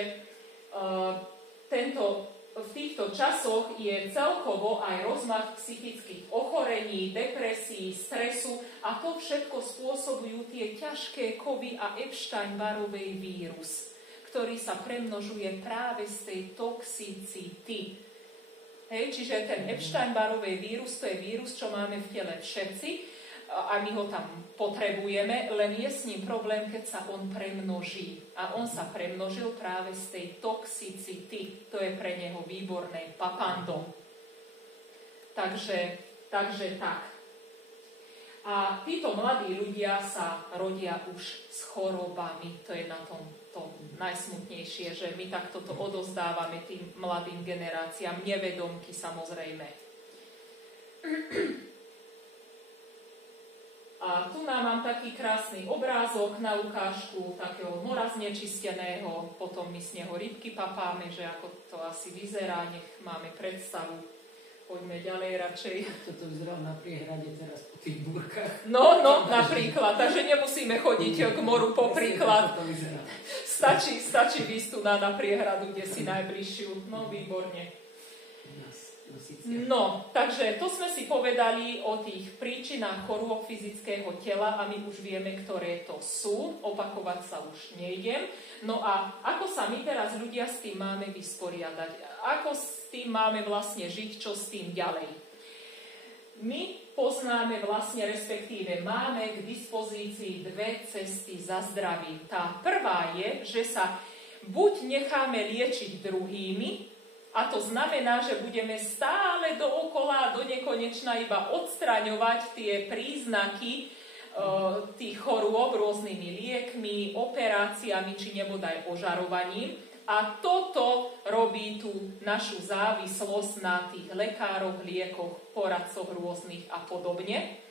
v týchto časoch je celkovo aj rozmach psychických ochorení, depresí, stresu a to všetko spôsobujú tie ťažké kovy a Epstein-Barrovej vírus, ktorý sa premnožuje práve z tej toxicity. Čiže ten Epstein-Barrovej vírus, to je vírus, čo máme v tele všetci, a my ho tam potrebujeme, len je s ním problém, keď sa on premnoží. A on sa premnožil práve z tej toxicity. To je pre neho výborné papando. Takže tak. A títo mladí ľudia sa rodia už s chorobami. To je na tom to najsmutnejšie, že my takto to odozdávame tým mladým generáciám, nevedomky samozrejme. A tu mám taký krásny obrázok na ukážku takého mora znečisteného, potom my z neho rybky papáme, že ako to asi vyzerá, nech máme predstavu. Poďme ďalej radšej. Toto vyzerá na priehrade teraz po tých búrkach. No, napríklad, takže nemusíme chodiť k moru po príklad. Stačí výjsť tu na priehradu, kde si najbližšiu. No, výborne. No, takže to sme si povedali o tých príčinách chorôb fyzického tela a my už vieme, ktoré to sú. Opakovať sa už nejdem. No a ako sa my teraz ľudia s tým máme vysporiadať? Ako s tým máme vlastne žiť? Čo s tým ďalej? My poznáme vlastne, respektíve máme k dispozícii dve cesty za zdravím. Tá prvá je, že sa buď necháme liečiť druhými, a to znamená, že budeme stále dookola, do nekonečna iba odstraňovať tie príznaky tých chorôb rôznymi liekmi, operáciami či nebodaj ožarovaním. A toto robí tú našu závislosť na tých lekároch, liekoch, poradcoch rôznych a podobne.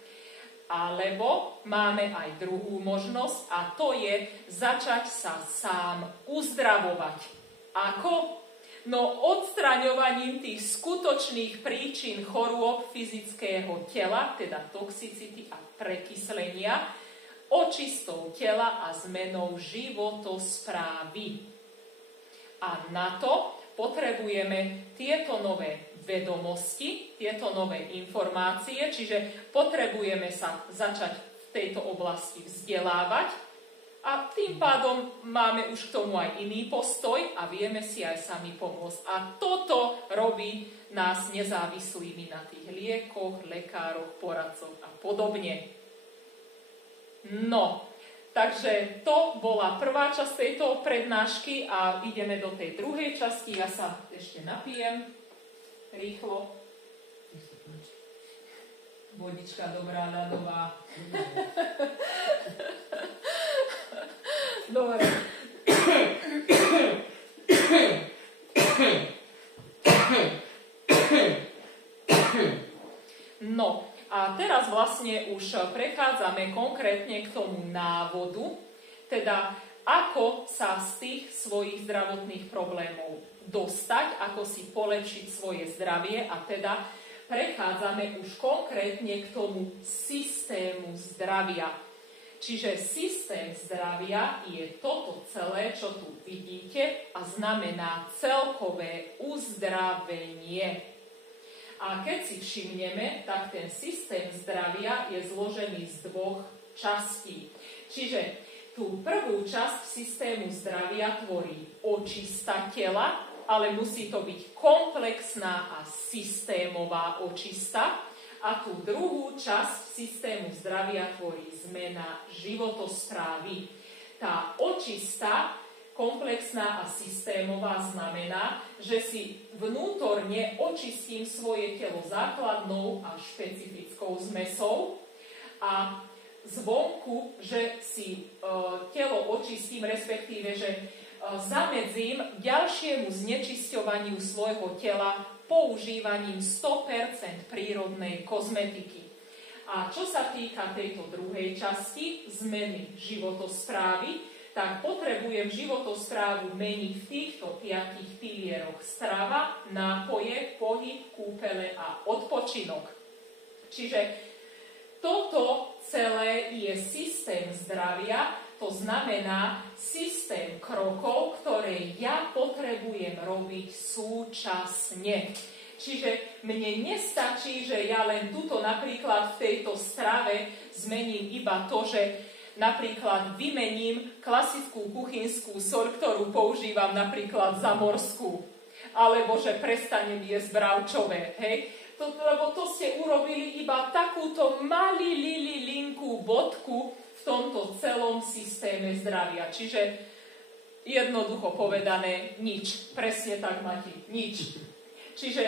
Alebo máme aj druhú možnosť a to je začať sa sám uzdravovať. Ako? No odstraňovaním tých skutočných príčin chorôb fyzického tela, teda toxicity a prekyslenia, očistou tela a zmenou životosprávy. A na to potrebujeme tieto nové vedomosti, tieto nové informácie, čiže potrebujeme sa začať v tejto oblasti vzdelávať, a tým pádom máme už k tomu aj iný postoj a vieme si aj sami pomôcť. A toto robí nás nezávislými na tých liekoch, lekároch, poradcoch a podobne. No, takže to bola prvá časť tejto prednášky a ideme do tej druhej časti. Ja sa ešte napijem rýchlo. Vodička dobrá, ľadová. Dobre. No, a teraz vlastne už prechádzame konkrétne k tomu návodu, teda ako sa z tých svojich zdravotných problémov dostať, ako si polepšiť svoje zdravie a teda prechádzame už konkrétne k tomu systému zdravia. Čiže systém zdravia je toto celé, čo tu vidíte a znamená celkové uzdravenie. A keď si všimneme, tak ten systém zdravia je zložený z dvoch častí. Čiže tú prvú časť systému zdravia tvorí očista tela, ale musí to byť komplexná a systémová očista. A tú druhú časť systému zdravia tvorí zmena životosprávy. Tá očista, komplexná a systémová, znamená, že si vnútorne očistím svoje telo základnou a špecifickou zmesou a zvonku, že si telo očistím, respektíve, že zamedzím ďalšiemu znečisťovaniu svojho tela používaním 100% prírodnej kozmetiky. A čo sa týka tejto druhej časti, zmeny životosprávy, tak potrebujem životosprávu meniť v týchto 5 pilieroch: strava, nápoje, pohyb, kúpele a odpočinok. Čiže toto celé je systém zdravia, to znamená systém krokov, ktoré ja potrebujem robiť súčasne. Čiže mne nestačí, že ja len tuto napríklad v tejto strave zmením iba to, že napríklad vymením klasickú kuchynskú soľ, ktorú používam napríklad za morskú. Alebo že prestanem jesť bravčové, hej? Lebo to ste urobili iba takúto malilinkú bodku v tomto celom systéme zdravia. Čiže jednoducho povedané, nič. Presne tak, Mati, nič. Čiže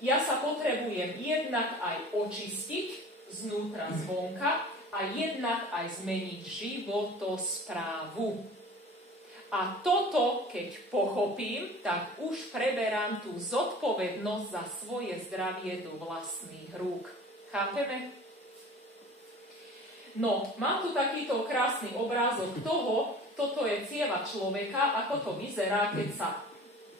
ja sa potrebujem jednak aj očistiť znútra, zvonka a jednak aj zmeniť životosprávu. A toto, keď pochopím, tak už preberám tú zodpovednosť za svoje zdravie do vlastných rúk. Chápeme? No, mám tu takýto krásny obrázok toho, toto je cieva človeka, ako to vyzerá, keď sa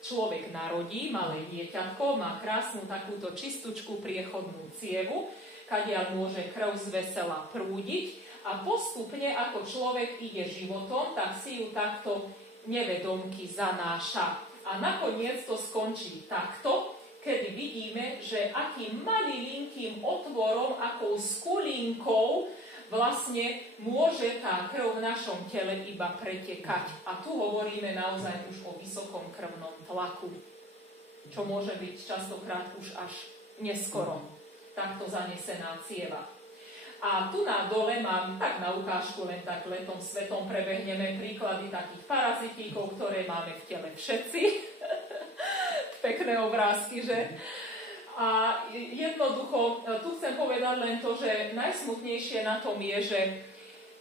človek narodí, malé dieťatko, má krásnu takúto čistúčku priechodnú cievu, kadiaľ môže krv zvesela prúdiť a postupne, ako človek ide životom, tak si ju takto nevedomky zanáša. A nakoniec to skončí takto, kedy vidíme, že akým malilinkým otvorom, akou skulinkou vlastne môže tá krv v našom tele iba pretekať. A tu hovoríme naozaj už o vysokom krvnom tlaku, čo môže byť častokrát už až neskoro takto zanesená cieva. A tu na dole mám, tak na ukážku len tak letom svetom prebehneme príklady takých parazitíkov, ktoré máme v tele všetci. Pekné obrázky, že? A jednoducho, tu chcem povedať len to, že najsmutnejšie na tom je, že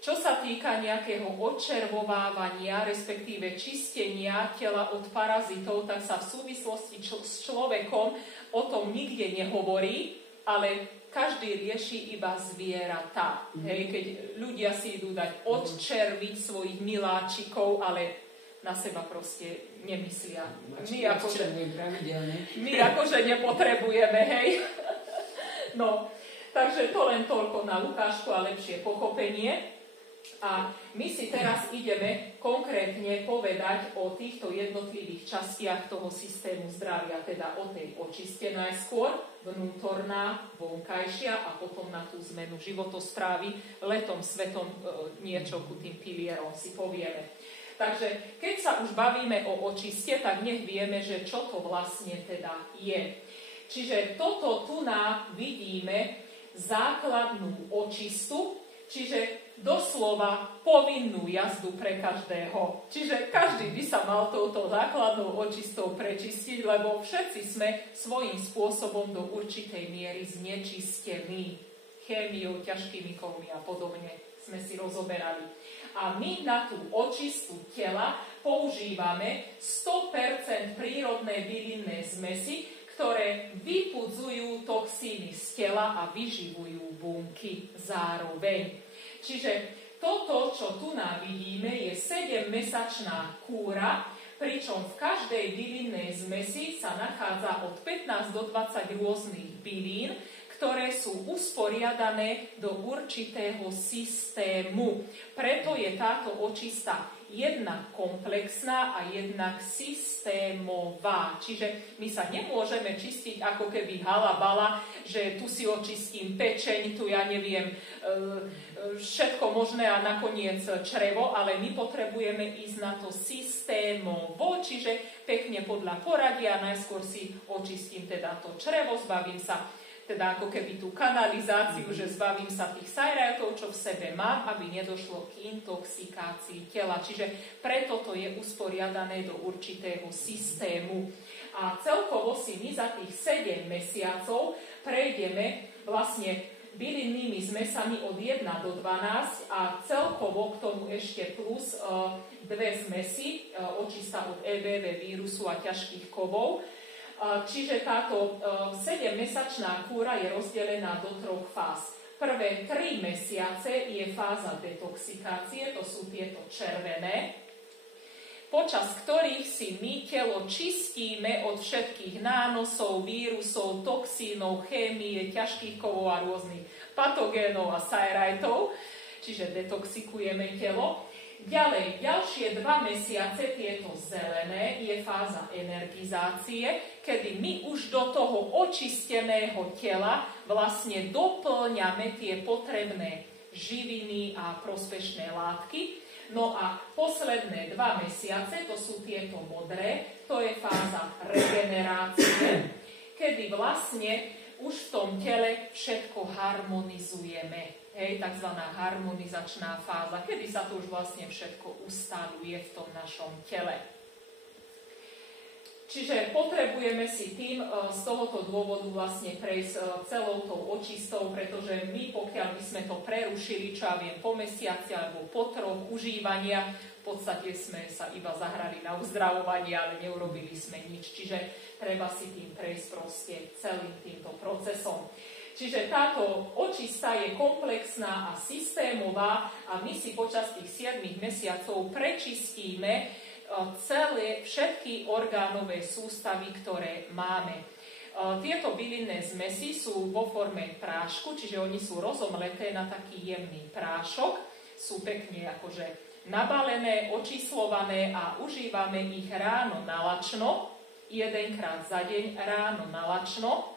čo sa týka nejakého odčervovávania, respektíve čistenia tela od parazitov, tak sa v súvislosti s človekom o tom nikde nehovorí, ale každý rieši iba zvieratá. Hej, keď ľudia si idú dať odčerviť svojich miláčikov, ale na seba proste nemyslia. My akože nepotrebujeme, hej. No, takže to len toľko na ukážku a lepšie pochopenie. A my si teraz ideme konkrétne povedať o týchto jednotlivých častiach toho systému zdravia, teda o tej očiste najskôr, vnútorná, vonkajšia a potom na tú zmenu životosprávy, letom svetom niečo ku tým pilierom si povieme. Takže keď sa už bavíme o očiste, tak nech vieme, že čo to vlastne teda je. Čiže toto tu vidíme základnú očistu, čiže doslova povinnú jazdu pre každého. Čiže každý by sa mal touto základnou očistou prečistiť, lebo všetci sme svojím spôsobom do určitej miery znečistení. Chémiou, ťažkými kovmi a podobne sme si rozoberali. A my na tú očistu tela používame 100% prírodné bylinné zmesy, ktoré vypudzujú toxíny z tela a vyživujú bunky zároveň. Čiže toto, čo tu vidíme, je 7-mesačná kúra, pričom v každej bylinnej zmesi sa nachádza od 15 do 20 rôznych bylín, ktoré sú usporiadané do určitého systému. Preto je táto očista jednak komplexná a jednak systémová. Čiže my sa nemôžeme čistiť ako keby halabala, že tu si očistím pečeň, tu ja neviem, všetko možné a nakoniec črevo, ale my potrebujeme ísť na to systémovo, čiže pekne podľa poradia, najskôr si očistím teda to črevo, zbavím sa teda ako keby tú kanalizáciu, že zbavím sa tých sajrajtov, čo v sebe mám, aby nedošlo k intoxikácii tela. Čiže preto to je usporiadané do určitého systému. A celkovo si my za tých 7 mesiacov prejdeme vlastne bylinnými zmesami od 1 do 12 a celkovo k tomu ešte plus 2 zmesy, očista od EBV vírusu a ťažkých kovov. Čiže táto 7-mesačná kúra je rozdelená do 3 fáz. Prvé 3 mesiace je fáza detoxikácie, to sú tieto červené, počas ktorých si my telo čistíme od všetkých nánosov, vírusov, toxínov, chémie, ťažkých kovov a rôznych patogénov a sajrajtov, čiže detoxikujeme telo. Ďalej, ďalšie 2 mesiace, tieto zelené, je fáza energizácie, kedy my už do toho očisteného tela vlastne doplňame tie potrebné živiny a prospešné látky. No a posledné 2 mesiace, to sú tieto modré, to je fáza regenerácie, kedy vlastne už v tom tele všetko harmonizujeme. Hej, takzvaná harmonizačná fáza, kedy sa to už vlastne všetko ustaluje v tom našom tele. Čiže potrebujeme si tým z tohoto dôvodu vlastne prejsť celou tou očistou, pretože my, pokiaľ by sme to prerušili, čo ja viem, po mesiaci alebo po 3 užívania, v podstate sme sa iba zahrali na uzdravovanie, ale neurobili sme nič. Čiže treba si tým prejsť proste celým týmto procesom. Čiže táto očista je komplexná a systémová a my si počas tých 7 mesiacov prečistíme všetky orgánové sústavy, ktoré máme. Tieto bylinné zmesi sú vo forme prášku, čiže oni sú rozomleté na taký jemný prášok, sú pekne akože nabalené, očíslované a užívame ich ráno na lačno, 1-krát za deň ráno na lačno,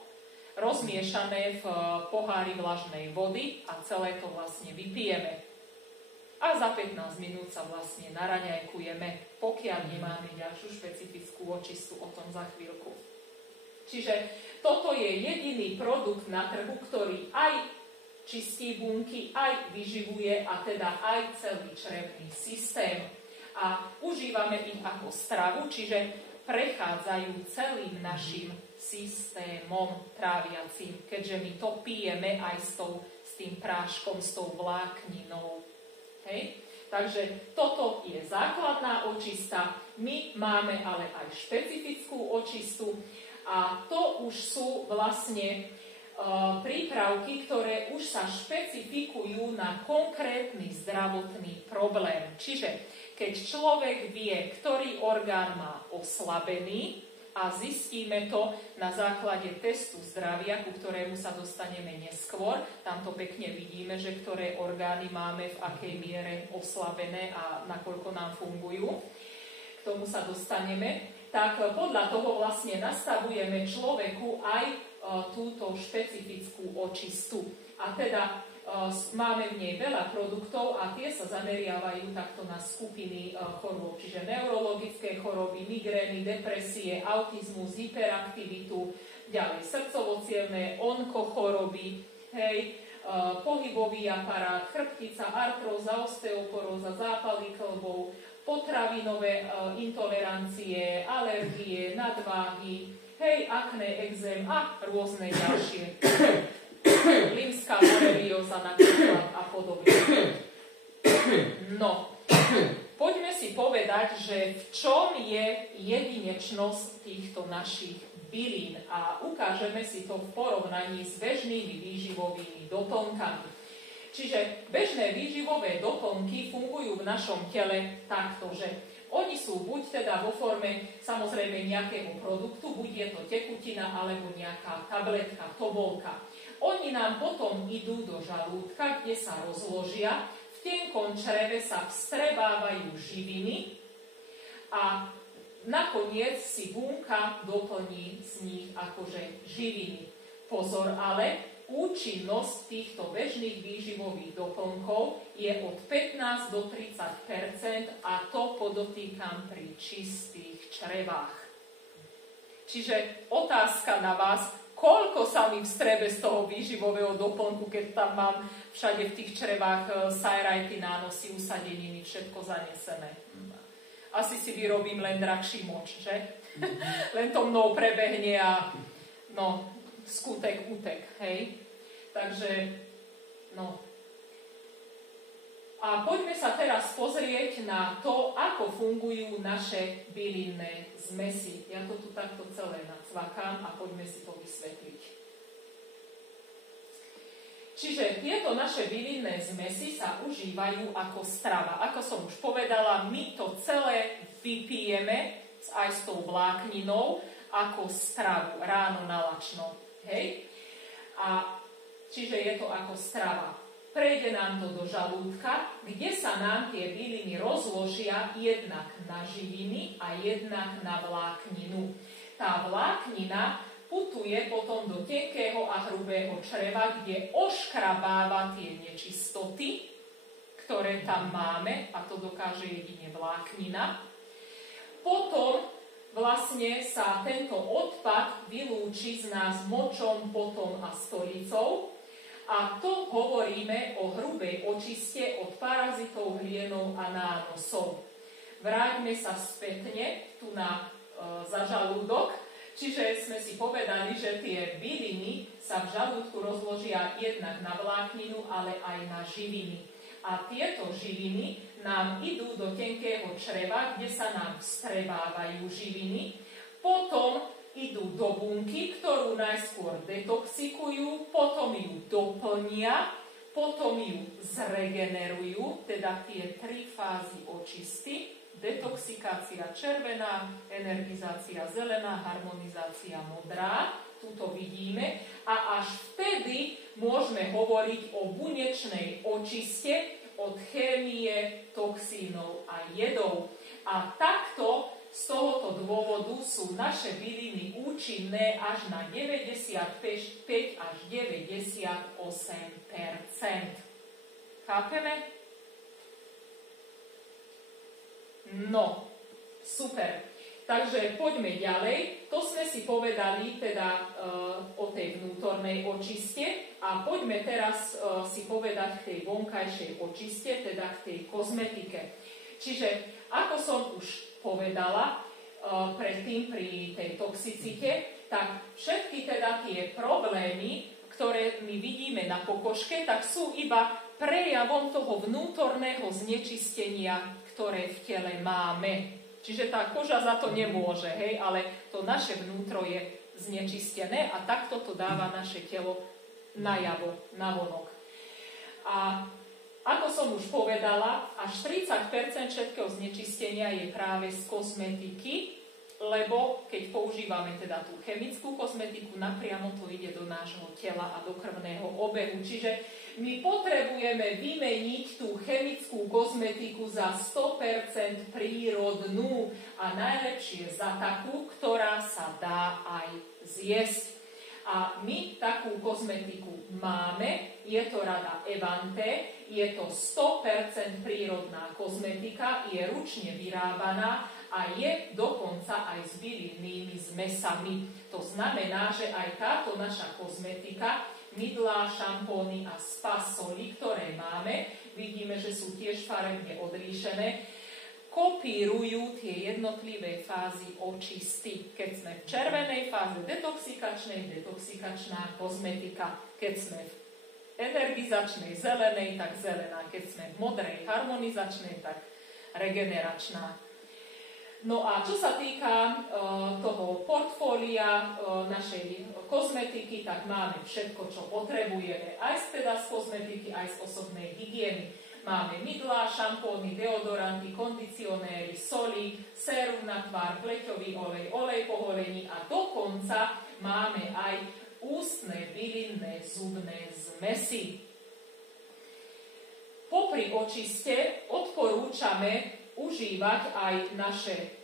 rozmiešané v pohári vlažnej vody a celé to vlastne vypijeme. A za 15 minút sa vlastne naraňajkujeme, pokiaľ nemáme ďalšiu špecifickú očistu, o tom za chvíľku. Čiže toto je jediný produkt na trhu, ktorý aj čistí bunky, aj vyživuje a teda aj celý črevný systém. A užívame ich ako stravu, čiže prechádzajú celým našim systémom tráviacím, keďže my to pijeme aj s tým práškom, s tou vlákninou. Hej? Takže toto je základná očista. My máme ale aj špecifickú očistu a to už sú vlastne prípravky, ktoré už sa špecifikujú na konkrétny zdravotný problém. Čiže keď človek vie, ktorý orgán má oslabený a zistíme to na základe testu zdravia, ku ktorému sa dostaneme neskôr, tam to pekne vidíme, že ktoré orgány máme v akej miere oslabené a nakoľko nám fungujú, k tomu sa dostaneme, tak podľa toho vlastne nastavujeme človeku aj túto špecifickú očistu. A teda máme v nej veľa produktov a tie sa zameriavajú takto na skupiny chorôb, čiže neurologické choroby, migrény, depresie, autizmus, hyperaktivitu, ďalej srdcovo-cievne, onkochoroby, pohybový aparát, chrbtica, artróza, osteoporóza, zápaly kĺbov, potravinové intolerancie, alergie, nadváhy, akné, exém a rôzne ďalšie. Limská borelioza napríklad a podobne. No, poďme si povedať, že v čom je jedinečnosť týchto našich bylín a ukážeme si to v porovnaní s bežnými výživovými doplnkami. Čiže bežné výživové doplnky fungujú v našom tele takto, že oni sú buď teda vo forme samozrejme nejakého produktu, buď je to tekutina alebo nejaká tabletka, tobolka. Oni nám potom idú do žalúdka, kde sa rozložia, v tenkom čreve sa vstrebávajú živiny a nakoniec si bunka doplní z nich akože živiny. Pozor ale, účinnosť týchto bežných výživových doplnkov je od 15 do 30% a to podotýkam pri čistých črevách. Čiže otázka na vás, koľko sa mi vstrebe z toho výživového doplnku, keď tam mám všade v tých črevách sajrajty, nánosy, usadeniny, všetko zanesené. Asi si vyrobím len drahší moč, že? Len to mnou prebehne a no, skutek, utek, hej? Takže, no. A poďme sa teraz pozrieť na to, ako fungujú naše bylinné zmesi. Ja to tu takto celé nacvakám a poďme si to vysvetliť. Čiže tieto naše bylinné zmesi sa užívajú ako strava. Ako som už povedala, my to celé vypijeme aj s tou vlákninou ako stravu ráno na lačno. Hej? A čiže je to ako strava. prejde nám to do žalúdka, kde sa nám tie byliny rozložia jednak na živiny a jednak na vlákninu. Tá vláknina putuje potom do tenkého a hrubého čreva, kde oškrabáva tie nečistoty, ktoré tam máme, a to dokáže jedine vláknina. Potom vlastne sa tento odpad vylúči z nás močom, potom a stolicou. A to hovoríme o hrubej očiste od parazitov, hlienov a nánosov. Vráťme sa spätne tu na za žalúdok. Čiže sme si povedali, že tie byliny sa v žalúdku rozložia jednak na vlákninu, ale aj na živiny. A tieto živiny nám idú do tenkého čreva, kde sa nám vstrebávajú živiny. Potom idú do bunky, ktorú najskôr detoxikujú, potom ju doplnia, potom ju zregenerujú, teda tie 3 fázy očisty. Detoxikácia červená, energizácia zelená, harmonizácia modrá. Tuto vidíme. A až vtedy môžeme hovoriť o bunečnej očiste od chémie, toxínov a jedov. A takto z tohoto dôvodu sú naše byliny účinné až na 95 až 98%. Chápeme? No, super. Takže poďme ďalej. To sme si povedali teda o tej vnútornej očiste a poďme teraz si povedať k tej vonkajšej očiste, teda k tej kozmetike. Čiže, ako som už povedala predtým pri tej toxicite, tak všetky teda tie problémy, ktoré my vidíme na pokožke, tak sú iba prejavom toho vnútorného znečistenia, ktoré v tele máme. Čiže tá koža za to nemôže, hej, ale to naše vnútro je znečistené a takto to dáva naše telo najavo, navonok. A ako som už povedala, až 30% všetkého znečistenia je práve z kozmetiky, lebo keď používame teda tú chemickú kozmetiku, napriamo to ide do nášho tela a do krvného obehu. Čiže my potrebujeme vymeniť tú chemickú kozmetiku za 100% prírodnú a najlepšie za takú, ktorá sa dá aj zjesť. A my takú kozmetiku máme, je to rada Evante, je to 100% prírodná kozmetika, je ručne vyrábaná a je dokonca aj s bylinnými zmesami. To znamená, že aj táto naša kozmetika, mydlá, šampóny a spa soli, ktoré máme, vidíme, že sú tiež farebne odlíšené, kopírujú tie jednotlivé fázy očisty. Keď sme v červenej fáze detoxikačná kozmetika. Keď sme v energizačnej zelenej, tak zelená. Keď sme v modrej harmonizačnej, tak regeneračná. No a čo sa týka toho portfólia našej kozmetiky, tak máme všetko, čo potrebujeme. Aj teda z kozmetiky, aj z osobnej hygieny. Máme mydlá, šampóny, deodoranty, kondicionéry, soli, sérum na tvár, pleťový olej, olej po holení a dokonca máme aj ústne bylinné zubné zmesy. Popri očiste odporúčame užívať aj naše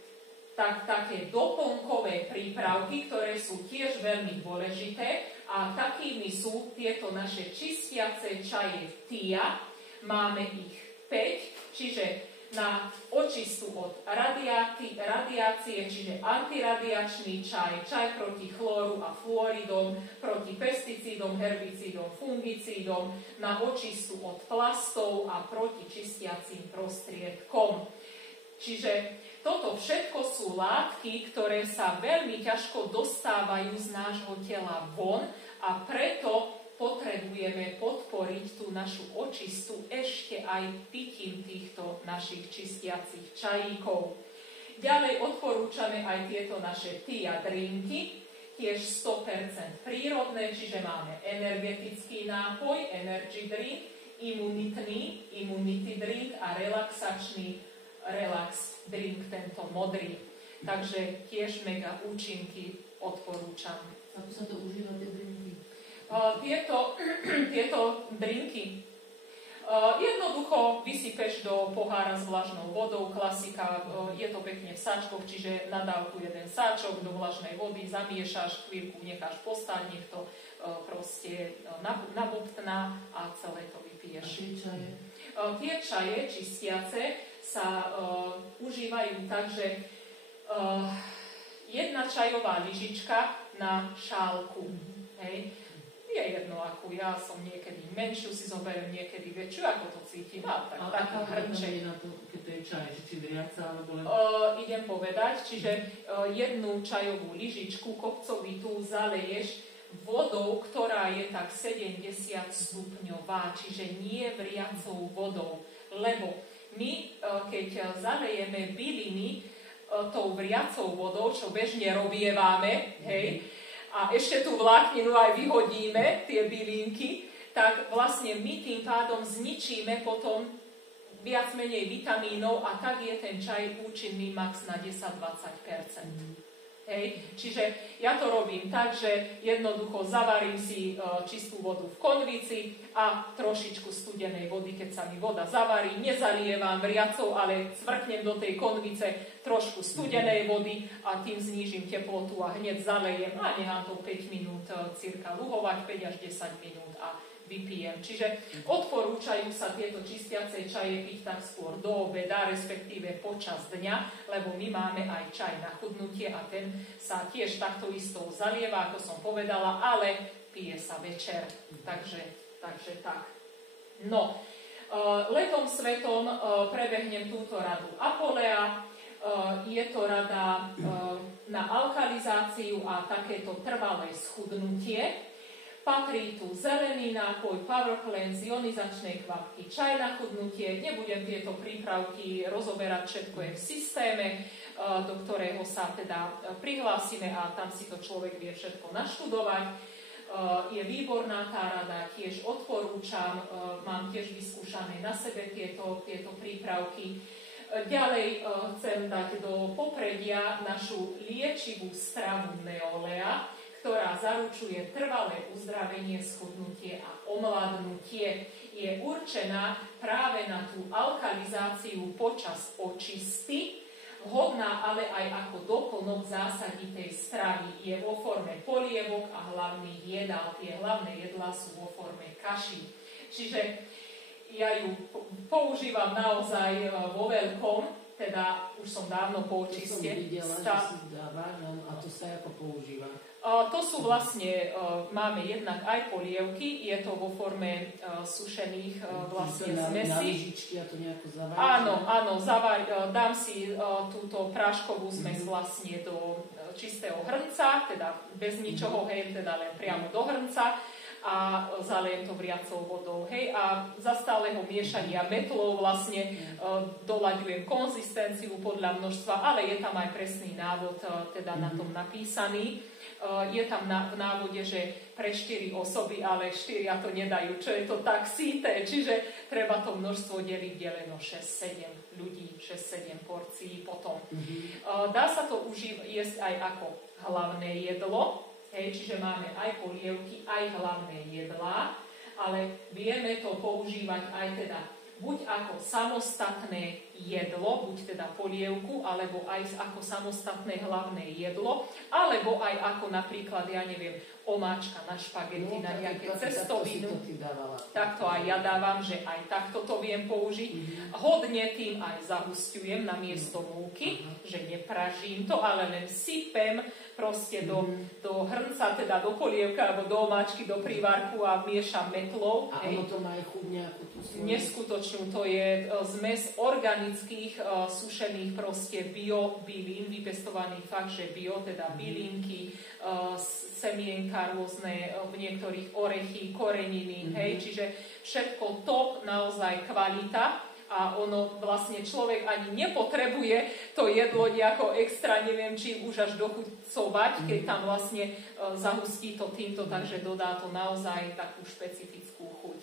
také doplnkové prípravky, ktoré sú tiež veľmi dôležité a takými sú tieto naše čistiace čaje TIA. Máme ich 5, čiže na očistu od radiácie, čiže antiradiačný čaj, čaj proti chlóru a fluoridom, proti pesticídom, herbicídom, fungicídom, na očistu od plastov a proti čistiacím prostriedkom. Čiže toto všetko sú látky, ktoré sa veľmi ťažko dostávajú z nášho tela von a preto potrebujeme podporiť tú našu očistu ešte aj pitím týchto našich čistiacich čajíkov. Ďalej odporúčame aj tieto naše TIA drinky, tiež 100% prírodné, čiže máme energetický nápoj, energy drink, immunity drink a relaxačný relax drink, tento modrý. Takže tiež mega účinky odporúčam. Ako sa to užíva, tie drinky? Tieto drinky Jednoducho vysypeš do pohára s vlažnou vodou, klasika, je to pekne v sáčkoch, čiže na dávku jeden sáčok do vlažnej vody, zamiešaš, chvíľku necháš postať, nech to proste nabobtná a celé to vypiješ. Tie čaje čistiace sa užívajú tak, že jedna čajová lyžička na šálku. Hej. Je jedno, akú ja som niekedy menšiu si zoberiem, niekedy väčšiu, ako to cítim. Tak, taký hrnček. Keď to je čaj, či vriaca, alebo len... Idem povedať, čiže jednu čajovú lyžičku kopcovitú zaleješ vodou, ktorá je tak 70 stupňová, čiže nie vriacou vodou. Lebo my, keď zalejeme byliny tou vriacou vodou, čo bežne robievame, hej, a ešte tú vlákninu aj vyhodíme, tie bylinky, tak vlastne my tým pádom zničíme potom viac menej vitamínov a tak je ten čaj účinný max na 10-20%. Hej. Čiže ja to robím tak, že jednoducho zavarím si čistú vodu v konvici a trošičku studenej vody, keď sa mi voda zavarí, nezalievam vriacou, ale cvrknem do tej konvice trošku studenej vody a tým znížim teplotu a hneď zalejem a nechám to 5 minút cirka luhovať, 5 až 10 minút a vypijem. Čiže odporúčajú sa tieto čistiace čaje piť tak skôr do obeda, respektíve počas dňa, lebo my máme aj čaj na chudnutie a ten sa tiež takto isto zalieva, ako som povedala, ale pije sa večer. Takže tak. No, letom svetom prebehnem túto radu Apolea. Je to rada na alkalizáciu a takéto trvalé schudnutie. Patrí tu zelený nápoj, Power Cleanse, ionizačné kvapky, čaj na chudnutie. Nebudem tieto prípravky rozoberať, všetko je v systéme, do ktorého sa teda prihlásime a tam si to človek vie všetko naštudovať. Je výborná tá rada, tiež odporúčam, mám tiež vyskúšané na sebe tieto prípravky. Ďalej chcem dať do popredia našu liečivú stravu Neolea, ktorá zaručuje trvalé uzdravenie, schudnutie a omladnutie. Je určená práve na tú alkalizáciu počas očisty, vhodná ale aj ako doplnok zásaditej stravy. Je vo forme polievok a hlavných jedál. Tie hlavné jedlá sú vo forme kaší. Čiže ja ju používam naozaj vo veľkom, teda už som dávno po očiste. To som videla, že si dávaš, a to sa ako používa? To sú vlastne, máme jednak aj polievky, je to vo forme sušených vlastne zmesí. Na lyžičky a to nejako zaváriš? Áno, dám si túto práškovú zmes vlastne do čistého hrnca, teda bez ničoho, hej, teda len priamo do hrnca a zalejem to vriacou vodou, hej, a za stáleho miešania metlou vlastne doľaďujem konzistenciu podľa množstva, ale je tam aj presný návod teda na tom napísaný. Je tam v návode, že pre 4 osoby, ale 4 to nedajú, čo je to tak síte, čiže treba to množstvo deliť deleno 6-7 ľudí, 6-7 porcií potom. Dá sa to jesť aj ako hlavné jedlo, hej, čiže máme aj polievky, aj hlavné jedlá, ale vieme to používať aj teda buď ako samostatné jedlo, buď teda polievku, alebo aj ako samostatné hlavné jedlo, alebo aj ako napríklad, ja neviem, omáčka na špagety, na nejaké cestovinu. Takto aj ja dávam, že aj takto to viem použiť. Hodne tým aj zahustujem na miesto múky, že nepražím to, ale len sypem proste do hrnca, teda do polievka, alebo do omáčky, do prívárku a miešam metlou. A ono to má aj chuť nejakú tú svoju? Neskutočnú, to je zmes organických sušených proste bio-bylín, vypestovaných fakt, že bio, teda bylinky, semienka rôzne, v niektorých orechy, koreniny, hej, čiže všetko top, naozaj kvalita. A ono vlastne človek ani nepotrebuje to jedlo nejako extra, neviem čím už až dochucovať, keď tam vlastne zahustí to týmto, takže dodá to naozaj takú špecifickú chuť.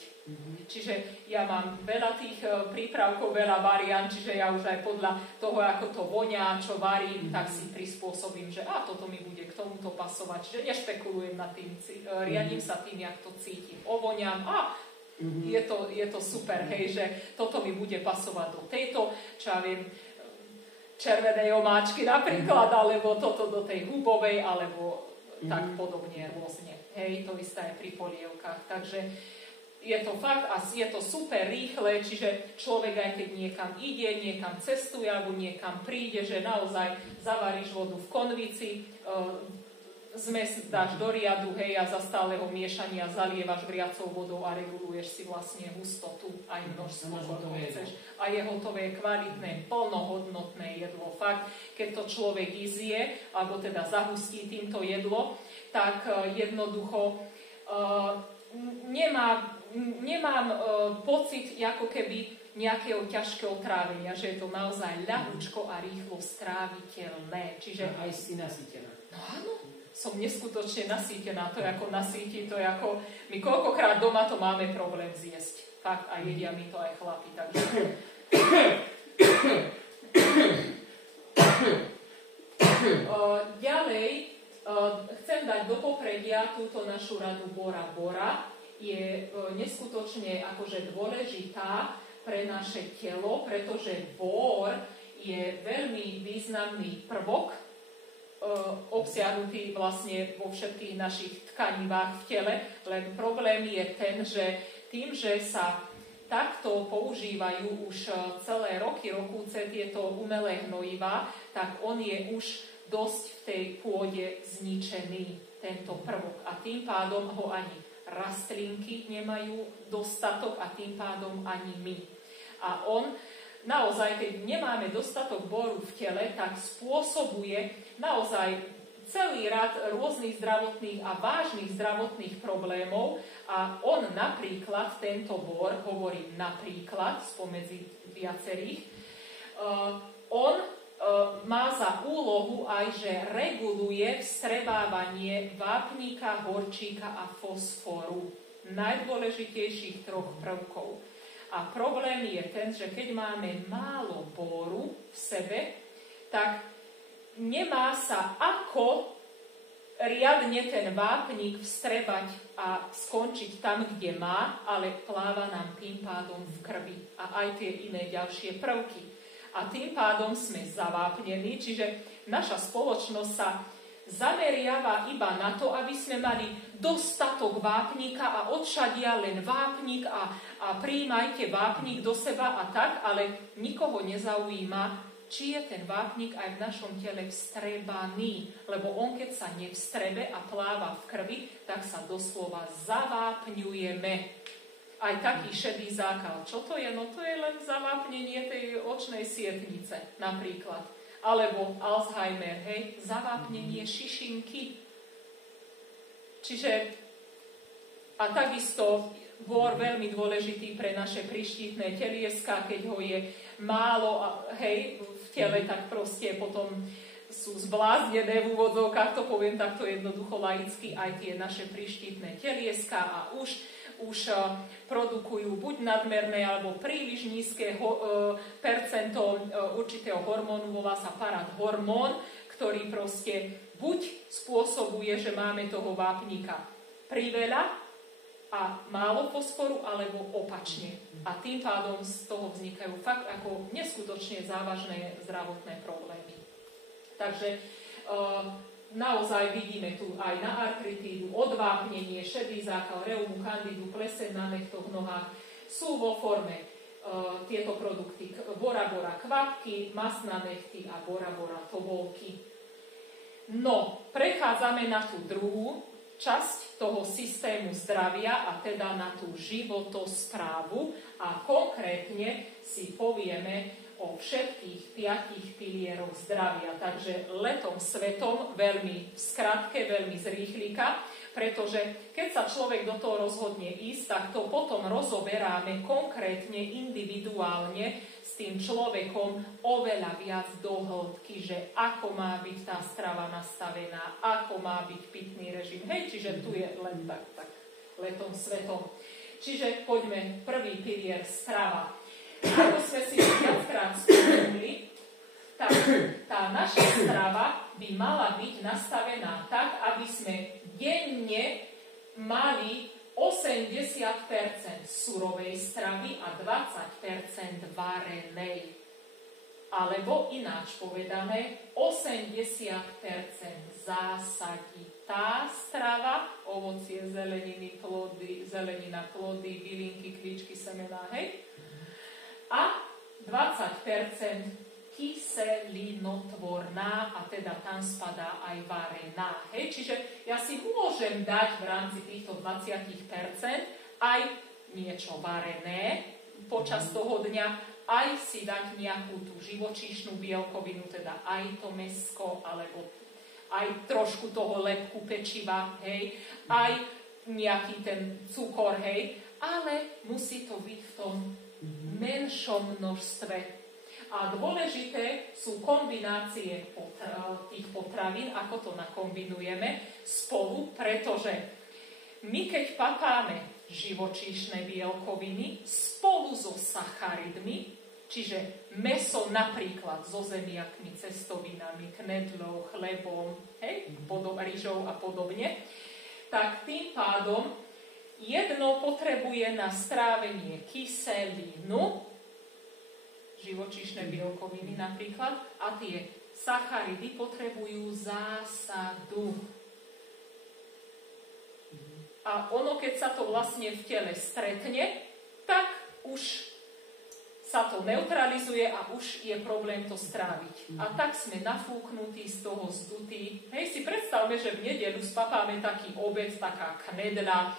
Čiže ja mám veľa tých prípravkov, veľa variant, čiže ja už aj podľa toho, ako to vonia, čo varím, tak si prispôsobím, že toto mi bude k tomuto pasovať. Čiže nešpekulujem nad tým, riadím sa tým, jak to cítim. Ovoniam Je to super, hej, že toto mi bude pasovať do tejto, čo ja viem, červenej omáčky napríklad, alebo toto do tej hubovej, alebo tak podobne rôzne. Hej, to isté aj pri polievkach. Takže je to fakt a je to super rýchle, čiže človek aj keď niekam ide, niekam cestuje alebo niekam príde, že naozaj zavaríš vodu v konvici, zmes dáš do riadu, hej, a za stáleho miešania zalievaš vriacou vodou a reguluješ si vlastne hustotu aj množstvo, koľko chceš. A je hotové, kvalitné, plnohodnotné jedlo. Fakt, keď to človek izje, alebo teda zahustí týmto jedlo, tak jednoducho nemám pocit ako keby nejakého ťažkého trávenia, že je to naozaj ľahúčko a rýchlo stráviteľné. Čiže aj si nasýtená. No áno, som neskutočne nasýtená. To je ako nasýti, to je ako... My koľkokrát doma to máme problém zjesť. Fakt, a jedia mi to aj chlapi. Takže... Ďalej chcem dať do popredia túto našu radu Bora Bora. Je neskutočne akože dôležitá pre naše telo, pretože bor je veľmi významný prvok, obsiahnutý vlastne vo všetkých našich tkanivách v tele, len problém je ten, že tým, že sa takto používajú už celé rokúce tieto umelé hnojivá, tak on je už dosť v tej pôde zničený, tento prvok. A tým pádom ho ani rastlinky nemajú dostatok a tým pádom ani my. A on naozaj, keď nemáme dostatok boru v tele, tak spôsobuje naozaj celý rad rôznych zdravotných a vážnych zdravotných problémov a on napríklad, tento bor, hovorím napríklad, spomedzi viacerých, on má za úlohu aj, že reguluje vstrebávanie vápnika, horčíka a fosforu, najdôležitejších troch prvkov. A problém je ten, že keď máme málo bóru v sebe, tak nemá sa ako riadne ten vápnik vstrebať a skončiť tam, kde má, ale pláva nám tým pádom v krvi a aj tie iné ďalšie prvky. A tým pádom sme zavápnení, čiže naša spoločnosť sa zameriava iba na to, aby sme mali dostatok vápnika a odšadia len vápnik a prijímajte vápnik do seba a tak, ale nikoho nezaujíma, či je ten vápnik aj v našom tele vstrebaný. Lebo on, keď sa nevstrebe a pláva v krvi, tak sa doslova zavápňujeme. Aj taký šedý zákal. Čo to je? No to je len zavápnenie tej očnej sietnice napríklad. Alebo Alzheimer, hej? Zavápnenie šišinky. Čiže a takisto bor veľmi dôležitý pre naše prištítne telieska, keď ho je málo, hej, v tele, tak proste potom sú zbláznené v úvodzovkách, to poviem takto jednoducho laicky, aj tie naše prištítne telieska a už produkujú buď nadmerné alebo príliš nízke percento určitého hormónu, volá sa parathormón, ktorý proste buď spôsobuje, že máme toho vápnika priveľa a málo fosforu, alebo opačne. A tým pádom z toho vznikajú fakt ako neskutočne závažné zdravotné problémy. Takže naozaj vidíme tu aj na artritídu, odvápnenie, šedý zákal, reumu, kandidu, pleseň na nechtoch, nohách. Sú vo forme tieto produkty Bora Bora kvapky, masná nechty a Bora Bora tobolky. No, prechádzame na tú druhú časť toho systému zdravia a teda na tú životosprávu a konkrétne si povieme o všetkých 5 pilieroch zdravia. Takže letom svetom, veľmi v skratke, veľmi z rýchlika, pretože keď sa človek do toho rozhodne ísť, tak to potom rozoberáme konkrétne, individuálne s tým človekom oveľa viac do hĺbky, že ako má byť tá strava nastavená, ako má byť pitný režim. Hej, čiže tu je len tak letom svetom. Čiže poďme, prvý pilier strava. Ako sme si viackrát spomenuli, tak tá naša strava by mala byť nastavená tak, aby sme denne mali 80% surovej stravy a 20% varenej. Alebo ináč povedané, 80% zásaditá strava, ovocie, zeleniny, plody, zelenina, plody, bylinky, kvíčky, semená, hej? A 20% kyselinotvorná, a teda tam spadá aj varená, hej? Čiže ja si môžem dať v rámci týchto 20% aj niečo varené počas toho dňa, aj si dať nejakú tú živočíšnu bielkovinu, teda aj to mäsko, alebo aj trošku toho lepku pečiva, hej, aj nejaký ten cukor, hej, ale musí to byť v tom menšom množstve. A dôležité sú kombinácie tých potravín, ako to nakombinujeme spolu, pretože my keď papáme živočíšne bielkoviny spolu so sacharidmi, čiže mäso napríklad so zemiakmi, cestovinami, knedlou, chlebom, hej, ryžou a podobne, tak tým pádom jedno potrebuje na strávenie kyselinu, živočíšne bielkoviny napríklad, a tie sacharidy potrebujú zásadu. A ono, keď sa to vlastne v tele stretne, tak už sa to neutralizuje a už je problém to stráviť. A tak sme nafúknutí, z toho zdutí. Hej, si predstavme, že v nedeľu spapáme taký obed, taká knedla,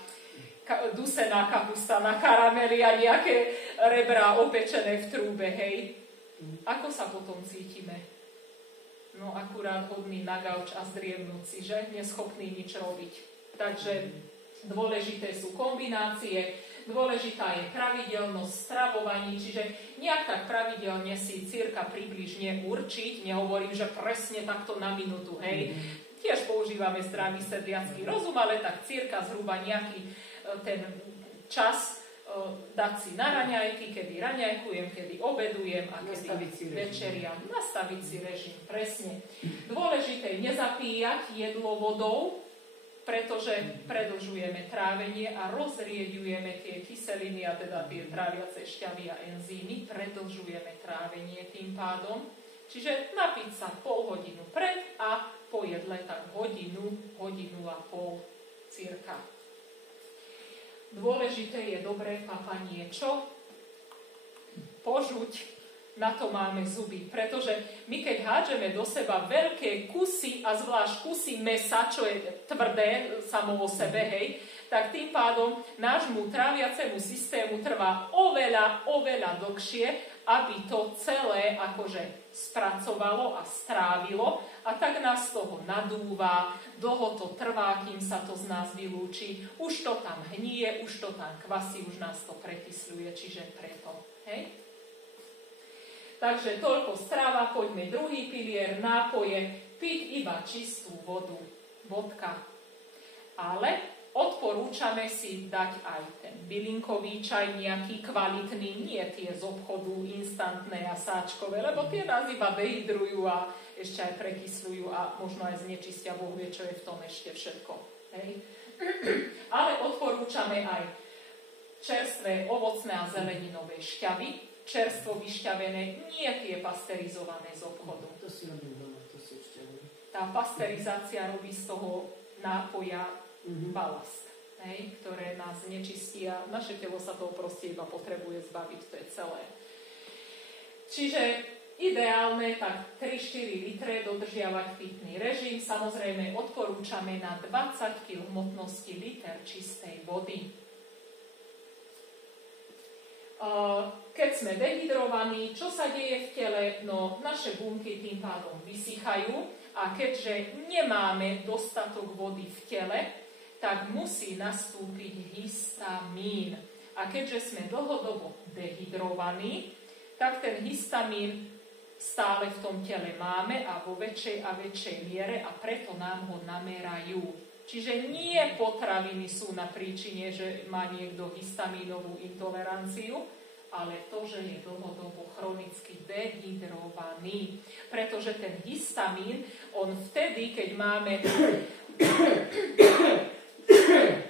dusená kapusta na karameli a nejaké rebrá opečené v trúbe, hej. Ako sa potom cítime? No akurát hodný na gauč a zdriemnúť si, že? Neschopný nič robiť. Takže dôležité sú kombinácie, dôležitá je pravidelnosť stravovaní, čiže nejak tak pravidelne si cirka približne určiť, nehovorím, že presne takto na minútu, hej. Tiež používame zdravý sedliacky rozum, ale tak cirka zhruba nejaký ten čas dať si na raňajky, kedy raňajkujem, kedy obedujem a kedy večeriam. Nastaviť si režim, presne. Dôležité je nezapíjať jedlo vodou, pretože predĺžujeme trávenie a rozrieďujeme tie kyseliny, a teda tie tráviace šťavy a enzýmy, predĺžujeme trávenie tým pádom. Čiže napiť sa pol hodinu pred a po jedle tak hodinu a pol cirka. Dôležité je dobré papanie čo? Požuť. Na to máme zuby, pretože my keď hádžeme do seba veľké kusy a zvlášť kusy mäsa, čo je tvrdé samo o sebe, hej, tak tým pádom nášmu tráviacemu systému trvá oveľa dlhšie, aby to celé akože spracovalo a strávilo, a tak nás z toho nadúva, dlho to trvá, kým sa to z nás vylúči, už to tam hníje, už to tam kvasí, už nás to prekysľuje, čiže preto, hej. Takže toľko strava, poďme druhý pilier, nápoje, piť iba čistú vodu, bodka. Ale odporúčame si dať aj ten bylinkový čaj, nejaký kvalitný, nie tie z obchodu, instantné a sáčkové, lebo tie nás iba dehydrujú a ešte aj prekysľujú a možno aj znečistia, Boh vie, čo je v tom ešte všetko. Hej. Ale odporúčame aj čerstvé ovocné a zeleninové šťavy, čerstvo vyšťavené, nie tie pasterizované z obchodu. To si robím doma, to si šťavené. Tá pasterizácia robí z toho nápoja balast, hej, ktoré nás nečistí a naše telo sa toho proste iba potrebuje zbaviť, to je celé. Čiže ideálne tak 3-4 litre dodržiavať pitný režim. Samozrejme odporúčame na 20 kg hmotnosti liter čistej vody. Keď sme dehydrovaní, čo sa deje v tele? No, naše bunky tým pádom vysychajú a keďže nemáme dostatok vody v tele, tak musí nastúpiť histamín. A keďže sme dlhodobo dehydrovaní, tak ten histamín stále v tom tele máme a vo väčšej a väčšej miere a preto nám ho namerajú. Čiže nie potraviny sú na príčine, že má niekto histamínovú intoleranciu, ale to, že je dlhodobo chronicky dehydrovaný. Pretože ten histamín, on vtedy,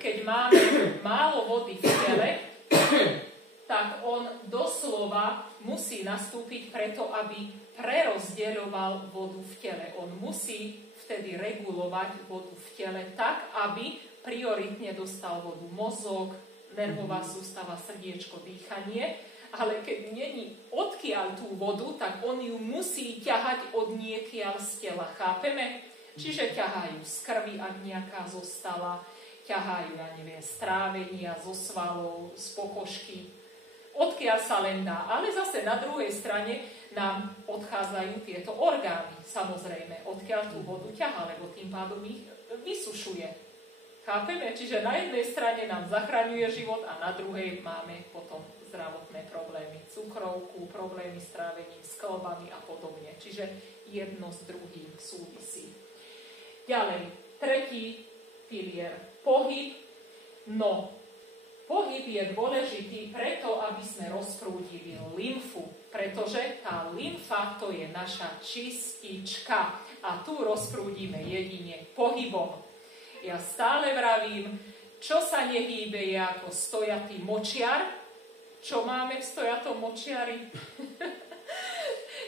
keď máme málo vody v tele, tak on doslova musí nastúpiť preto, aby prerozdeľoval vodu v tele. On musí vtedy regulovať vodu v tele tak, aby prioritne dostal vodu mozog, nervová sústava, srdiečko, dýchanie, ale keď není odkiaľ tú vodu, tak on ju musí ťahať od niekiaľ z tela. Chápeme? Čiže ťahajú z krvi, ak nejaká zostala, ťahajú, ja neviem, z trávenia, zo svalov, z pokožky. Odkiaľ sa len dá. Ale zase na druhej strane nám odchádzajú tieto orgány. Samozrejme, odkiaľ tú vodu ťaha, lebo tým pádom ich vysušuje. Chápeme? Čiže na jednej strane nám zachraňuje život a na druhej máme potom zdravotné problémy. Cukrovku, problémy s trávením, s kĺbami a podobne. Čiže jedno s druhým súvisí. Ďalej, tretí pilier. Pohyb. No, pohyb je dôležitý preto, aby sme rozprúdili lymfu, pretože tá lymfa to je naša čistička a tu rozprúdime jedine pohybom. Ja stále vravím, čo sa nehýbe je ako stojatý močiar. Čo máme v stojatom močiari?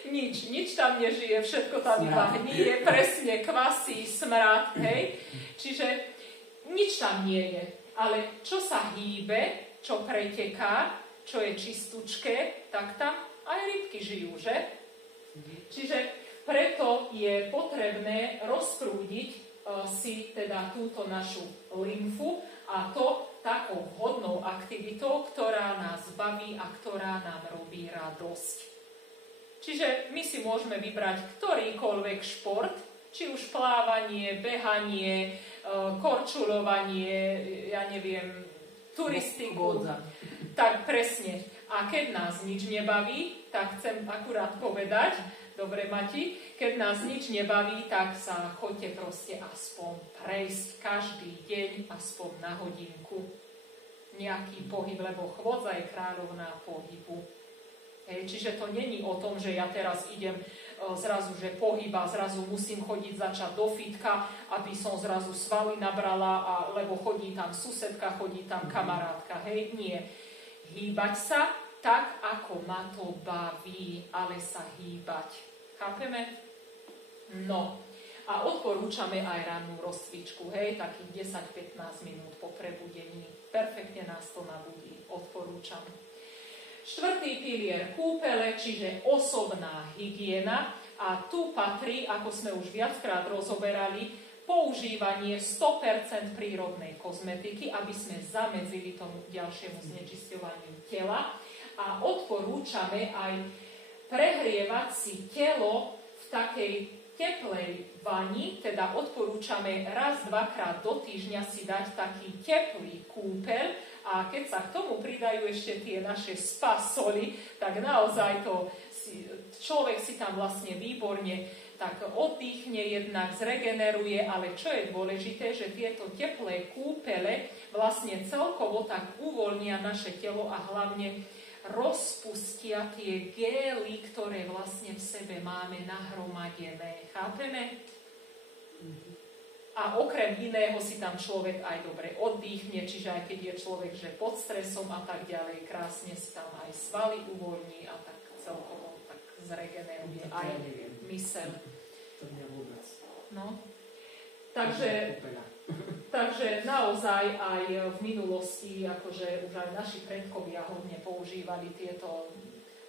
Nič tam nežije, všetko tam iba hníje, presne kvasí, smrad, hej? Čiže nič tam nie je. Ale čo sa hýbe, čo preteká, čo je čistúčké, tak tam aj rybky žijú, že? Čiže preto je potrebné rozprúdiť si teda túto našu lymfu a to takou vhodnou aktivitou, ktorá nás baví a ktorá nám robí radosť. Čiže my si môžeme vybrať ktorýkoľvek šport, či už plávanie, behanie, korčulovanie, ja neviem, turistiku. Tak presne. A keď nás nič nebaví, tak chcem akurát povedať, dobre, Mati, keď nás nič nebaví, tak sa choďte proste aspoň prejsť každý deň, aspoň na hodinku. Nejaký pohyb, lebo chôdza je kráľovná pohybu. Čiže to není o tom, že ja teraz idem zrazu, že pohyba, zrazu musím chodiť začať do fitka, aby som zrazu svaly nabrala, lebo chodí tam susedka, chodí tam kamarátka. Hej, nie. Hýbať sa tak, ako ma to baví, ale sa hýbať. Chápeme? No. A odporúčame aj rannú rozcvičku, hej, takých 10-15 minút po prebudení. Perfektne nás to nabudí. Odporúčam. Štvrtý pilier kúpele, čiže osobná hygiena. A tu patrí, ako sme už viackrát rozoberali, používanie 100% prírodnej kozmetiky, aby sme zamedzili tomu ďalšiemu znečisťovaniu tela. A odporúčame aj prehrievať si telo v takej teplej vani, teda odporúčame raz, dvakrát do týždňa si dať taký teplý kúpeľ a keď sa k tomu pridajú ešte tie naše spa soli, tak naozaj to človek si tam vlastne výborne tak oddychne, jednak zregeneruje, ale čo je dôležité, že tieto teplé kúpele vlastne celkovo tak uvoľnia naše telo a hlavne rozpustia tie gély, ktoré vlastne v sebe máme nahromadené. Chápeme? A okrem iného si tam človek aj dobre oddychne, čiže aj keď je človek že pod stresom a tak ďalej, krásne si tam aj svaly uvoľní a tak celkovo tak zregeneruje aj myseľ. No. Takže naozaj aj v minulosti, akože už aj naši predkovia hodne používali tieto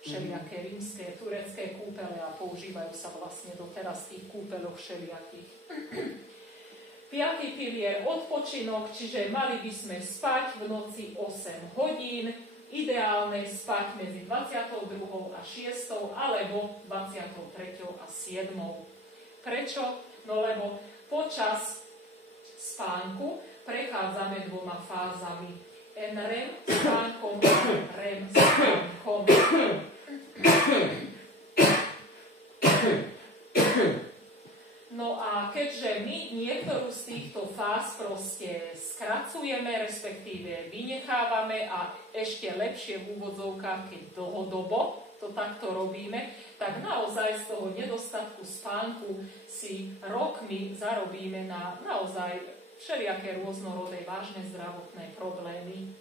všelijaké rímske, turecké kúpele a používajú sa vlastne doteraz v tých kúpeloch všelijakých. 5. pilier odpočinok, čiže mali by sme spať v noci 8 hodín, ideálne spať medzi 22. a 6. alebo 23. a 7. Prečo? No lebo počas spánku prechádzame 2 fázami. NREM spánkom a REM spánkom. No a keďže my niektorú z týchto fáz proste skracujeme, respektíve vynechávame a ešte lepšie v úvodzovkách, keď dlhodobo to takto robíme, tak naozaj z toho nedostatku spánku si rokmi zarobíme na naozaj všelijaké rôznorodé vážne zdravotné problémy.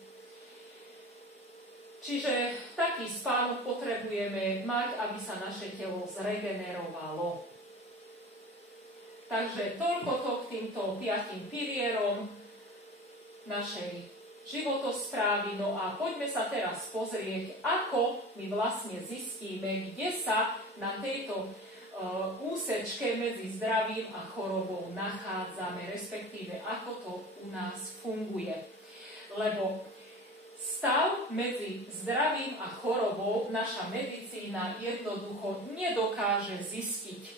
Čiže taký spánok potrebujeme mať, aby sa naše telo zregenerovalo. Takže toľko to k týmto 5 pilierom našej životosprávy. No a poďme sa teraz pozrieť, ako my vlastne zistíme, kde sa na tejto úsečke medzi zdravím a chorobou nachádzame, respektíve ako to u nás funguje. Lebo stav medzi zdravím a chorobou naša medicína jednoducho nedokáže zistiť.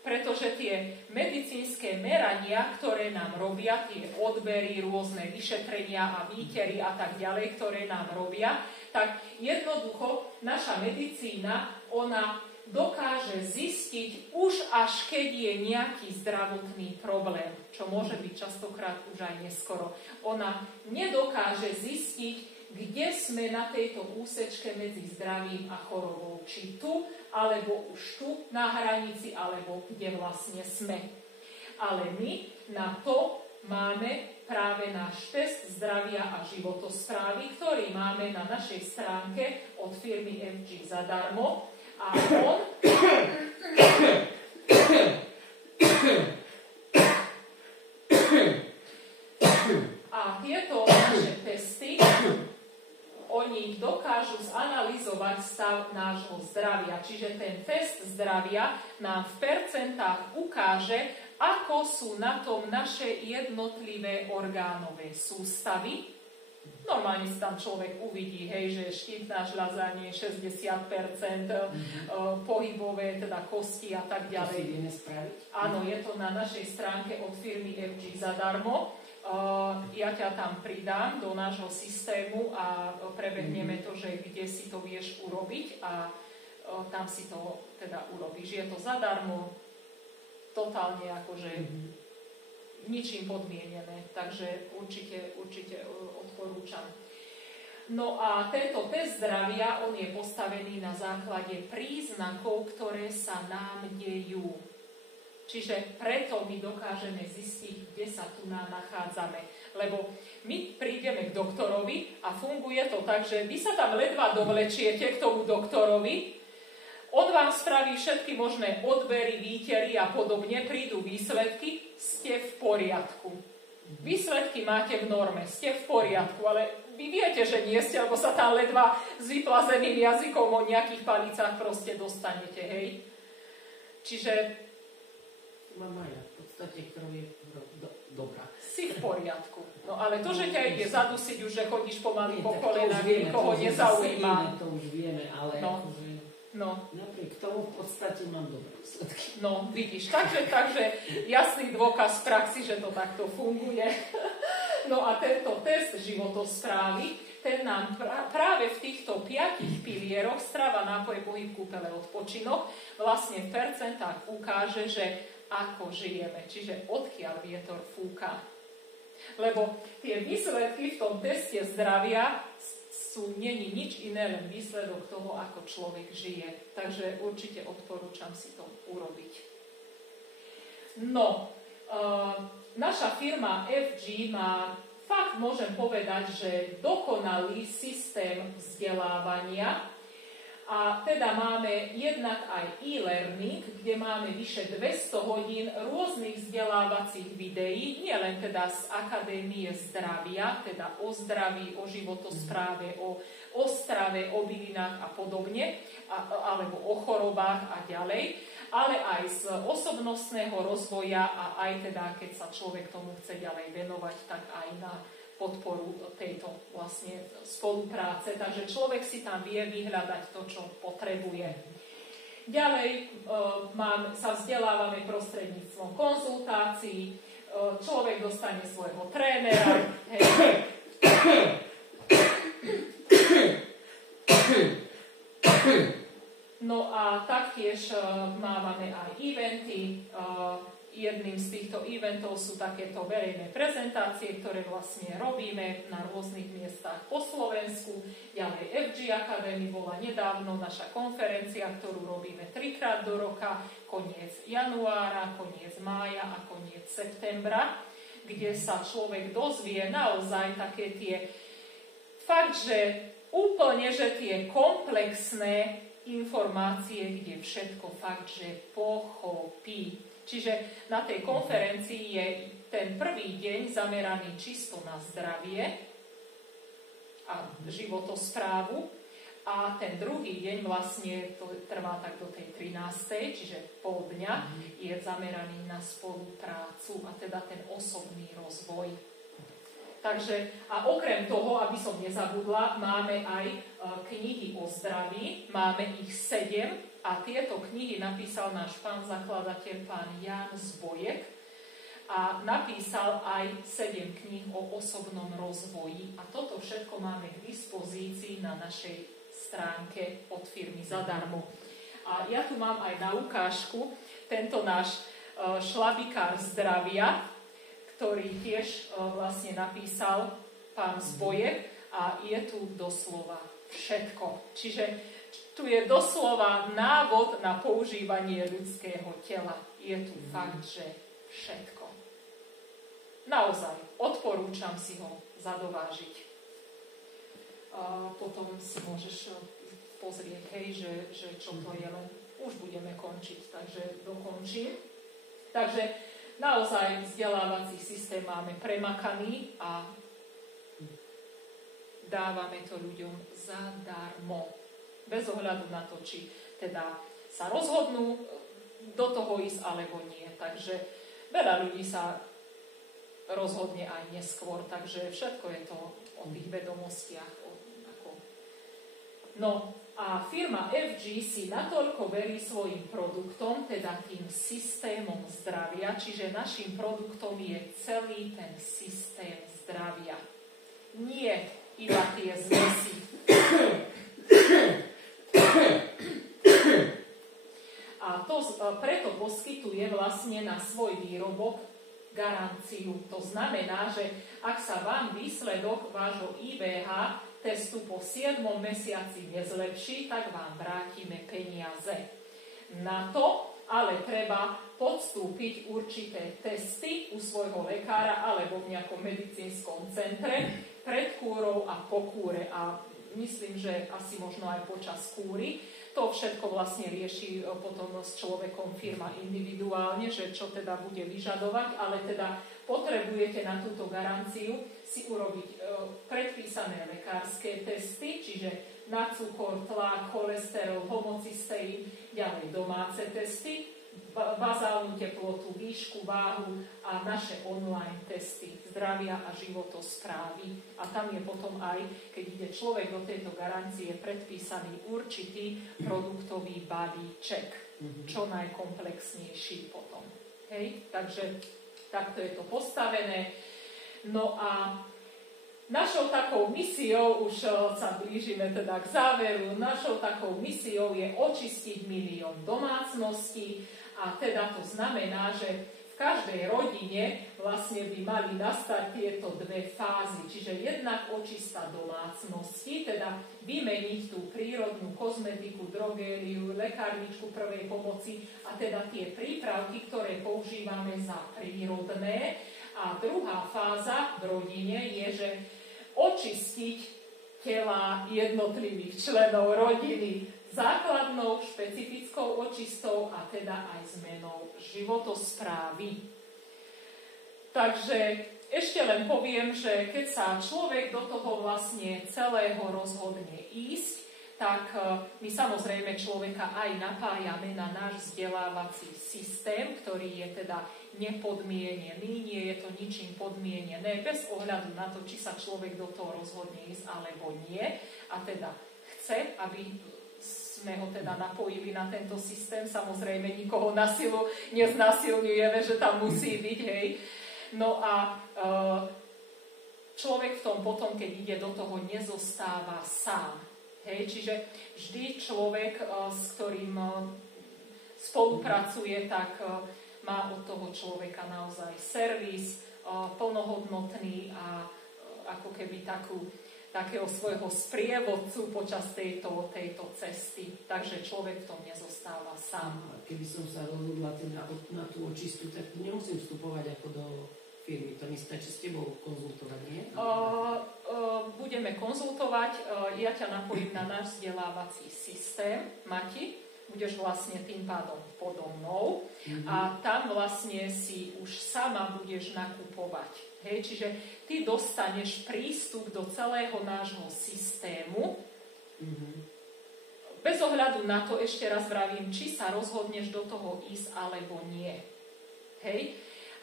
Pretože tie medicínske merania, ktoré nám robia, tie odbery, rôzne vyšetrenia a výtery a tak ďalej, ktoré nám robia, tak jednoducho naša medicína, ona dokáže zistiť už až keď je nejaký zdravotný problém, čo môže byť častokrát už aj neskoro. Ona nedokáže zistiť, kde sme na tejto úsečke medzi zdravím a chorobou. Či tu, alebo už tu na hranici, alebo kde vlastne sme. Ale my na to máme práve náš test zdravia a životosprávy, ktorý máme na našej stránke od firmy FG zadarmo. A on a tieto naše testy, oni dokážu zanalizovať stav nášho zdravia. Čiže ten test zdravia nám v percentách ukáže, ako sú na tom naše jednotlivé orgánové sústavy. Normálne si tam človek uvidí, hej, že štítna žľaza nie je 60%, pohybové, teda kosti a tak ďalej. To si vieme spraviť? Áno, je to na našej stránke od firmy FG zadarmo. Ja ťa tam pridám do nášho systému a prebehneme to, že kde si to vieš urobiť a tam si to teda urobíš. Je to zadarmo, totálne akože ničím podmienené, takže určite odporúčam. No a tento test zdravia, on je postavený na základe príznakov, ktoré sa nám dejú. Čiže preto my dokážeme zistiť, kde sa tu nachádzame. Lebo my prídeme k doktorovi a funguje to tak, že vy sa tam ledva dovlečiete k tomu doktorovi, on vám spraví všetky možné odbery, výtery a podobne, prídu výsledky, ste v poriadku. Výsledky máte v norme, ste v poriadku, ale vy viete, že nie ste, lebo sa tam ledva s vyplazeným jazykom o nejakých palicách proste dostanete, hej. Čiže Maja, v podstate krv je dobrá. si v poriadku. No ale to, že ťa ide zadusiť už, že chodíš pomaly po kolenách, nikoho nezaujíma. To už vieme, ale napriek tomu v podstate mám dobré výsledky. No, vidíš, takže jasný dôkaz v praxi, že to takto funguje. No a tento test životosprávy, ten nám práve v týchto 5 pilieroch strava, nápoje, pohyb, kúpele, odpočinok vlastne v percentách ukáže, že ako žijeme, čiže odkiaľ vietor fúka. Lebo tie výsledky v tom teste zdravia není nič iné, len výsledok toho, ako človek žije. Takže určite odporúčam si to urobiť. No, naša firma FG má, fakt môžem povedať, že dokonalý systém vzdelávania. A teda máme jednak aj e-learning, kde máme vyše 200 hodín rôznych vzdelávacích videí, nielen teda z Akadémie zdravia, teda o zdraví, o životospráve, o strave, o bylinách a podobne, alebo o chorobách a ďalej, ale aj z osobnostného rozvoja a aj teda, keď sa človek tomu chce ďalej venovať, tak aj na podporu tejto vlastne spolupráce. Takže človek si tam vie vyhľadať to, čo potrebuje. Ďalej sa vzdelávame prostredníctvom konzultácií, človek dostane svojho trénera. No a taktiež máme aj eventy. Jedným z týchto eventov sú takéto verejné prezentácie, ktoré vlastne robíme na rôznych miestach po Slovensku. Ďalej FG Academy bola nedávno naša konferencia, ktorú robíme 3-krát do roka, koniec januára, koniec mája a koniec septembra. kde sa človek dozvie naozaj také tie fakt, že úplne, že tie komplexné informácie, kde všetko fakt, že pochopí. Čiže na tej konferencii je ten prvý deň zameraný čisto na zdravie a životosprávu a ten druhý deň vlastne to trvá tak do tej 13. čiže pol dňa je zameraný na spoluprácu a teda ten osobný rozvoj. Takže, a okrem toho, aby som nezabudla, máme aj knihy o zdraví, máme ich 7 a tieto knihy napísal náš pán zakladateľ, pán Jan Zbojek a napísal aj 7 kníh o osobnom rozvoji a toto všetko máme k dispozícii na našej stránke od firmy zadarmo. A ja tu mám aj na ukážku tento náš šlabikár zdravia, ktorý tiež vlastne napísal pán Zbojek a je tu doslova všetko. Čiže tu je doslova návod na používanie ľudského tela. Je tu fakt, že všetko. Naozaj, odporúčam si ho zadovážiť. A potom si môžeš pozrieť, hej, že čo to je, len už budeme končiť, takže dokončím. Takže naozaj vzdelávací systém máme premakaný a dávame to ľuďom zadarmo. Bez ohľadu na to, či teda sa rozhodnú do toho ísť alebo nie. Takže veľa ľudí sa rozhodne aj neskôr, takže všetko je to o tých vedomostiach. No a firma FG si natoľko verí svojim produktom, teda tým systémom zdravia, čiže našim produktom je celý ten systém zdravia. Nie iba tie zmesi. A to preto poskytuje vlastne na svoj výrobok garanciu. To znamená, že ak sa vám výsledok vášho IBH testu po 7. mesiaci nezlepší, tak vám vrátime peniaze. Na to ale treba podstúpiť určité testy u svojho lekára alebo v nejakom medicínskom centre pred kúrou a po kúre. A myslím, že asi možno aj počas kúry. To všetko vlastne rieši potom s človekom firma individuálne, že čo teda bude vyžadovať, ale teda potrebujete na túto garanciu si urobiť predpísané lekárske testy, čiže na cukor, tlak, cholesterol, homocysteín, ďalej domáce testy, bazálnu teplotu, výšku, váhu a naše online testy zdravia a životosprávy. A tam je potom aj, keď ide človek do tejto garancie, predpísaný určitý produktový balíček, čo najkomplexnejší potom. Hej? Takže takto je to postavené. No a našou takou misiou, už sa blížime teda k záveru, našou takou misiou je očistiť 1 000 000 domácností a teda to znamená, že v každej rodine vlastne by mali nastať tieto dve fázy, čiže jednak očista domácnosti, teda vymeniť tú prírodnú kozmetiku, drogériu, lekárničku prvej pomoci a teda tie prípravky, ktoré používame za prírodné. A druhá fáza v rodine je, že očistiť tela jednotlivých členov rodiny základnou špecifickou očistou a teda aj zmenou životosprávy. Takže ešte len poviem, že keď sa človek do toho vlastne celého rozhodne ísť, tak my samozrejme človeka aj napájame na náš vzdelávací systém, ktorý je teda nepodmienený, nie je to ničím podmienené, bez ohľadu na to, či sa človek do toho rozhodne ísť alebo nie. A teda chce, aby sme ho teda napojili na tento systém. Samozrejme, nikoho na silu neznasilňujeme, že tam musí byť, hej. No a človek v tom potom, keď ide do toho, nezostáva sám. Hej, čiže vždy človek, s ktorým spolupracuje, tak má od toho človeka naozaj servis, plnohodnotný a ako keby takého svojho sprievodcu počas tejto cesty. Takže človek v tom nezostáva sám. Keby som sa rozhodla teda na tú očistu, tak nemusím vstupovať ako do firmy. To mi stačí s tebou konzultovať, nie? Budeme konzultovať. Ja ťa napojím na náš vzdelávací systém, Mati. Budeš vlastne tým pádom podo mnou. A tam vlastne si už sama budeš nakupovať. Hej? Čiže ty dostaneš prístup do celého nášho systému. Bez ohľadu na to, ešte raz vravím, či sa rozhodneš do toho ísť alebo nie. Hej?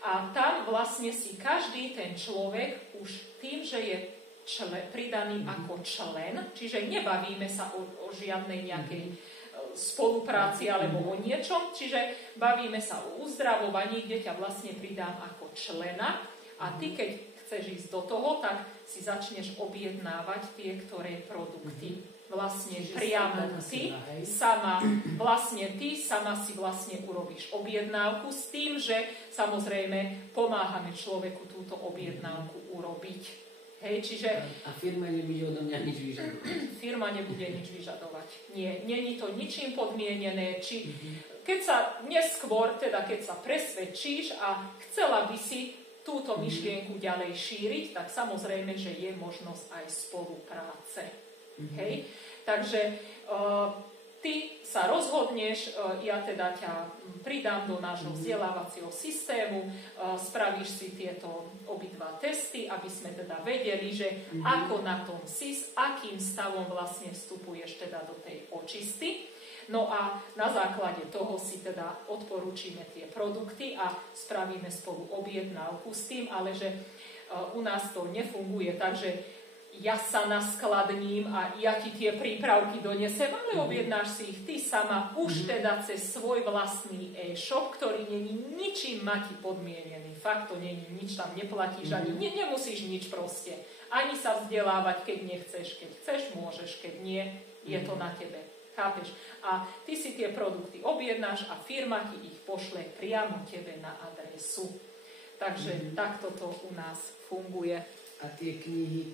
A tam vlastne si každý ten človek už tým, že je pridaný ako člen, čiže nebavíme sa o žiadnej nejakej spolupráci alebo o niečom, čiže bavíme sa o uzdravovaní, kde ťa vlastne pridám ako člena a ty, keď chceš ísť do toho, tak si začneš objednávať tie, ktoré produkty vlastne priamo ty sama si vlastne urobíš objednávku s tým, že samozrejme pomáhame človeku túto objednávku urobiť. Hej, čiže... A firma nebude odo mňa nič vyžadovať. Firma nebude nič vyžadovať. Nie, není to ničím podmienené, či keď sa neskôr, teda keď sa presvedčíš a chcela by si túto myšlienku ďalej šíriť, tak samozrejme, že je možnosť aj spolupráce. Hej? Takže ty sa rozhodneš, ja teda ťa pridám do nášho vzdelávacieho systému, spravíš si tieto obidva testy, aby sme teda vedeli, že ako na tom si, s akým stavom vlastne vstupuješ teda do tej očisty. No a na základe toho si teda odporúčime tie produkty a spravíme spolu objednávku s tým, ale že u nás to nefunguje, takže ja sa naskladním a ja ti tie prípravky donesem, ale objednáš si ich ty sama už teda cez svoj vlastný e-shop, ktorý není ničím Mati podmienený. Fakt to není, nič tam neplatíš, ani nemusíš nič proste. Ani sa vzdelávať, keď nechceš. Keď chceš, môžeš, keď nie, je to na tebe. Chápeš? A ty si tie produkty objednáš a firma ti ich pošle priamo tebe na adresu. Takže takto to u nás funguje. A tie knihy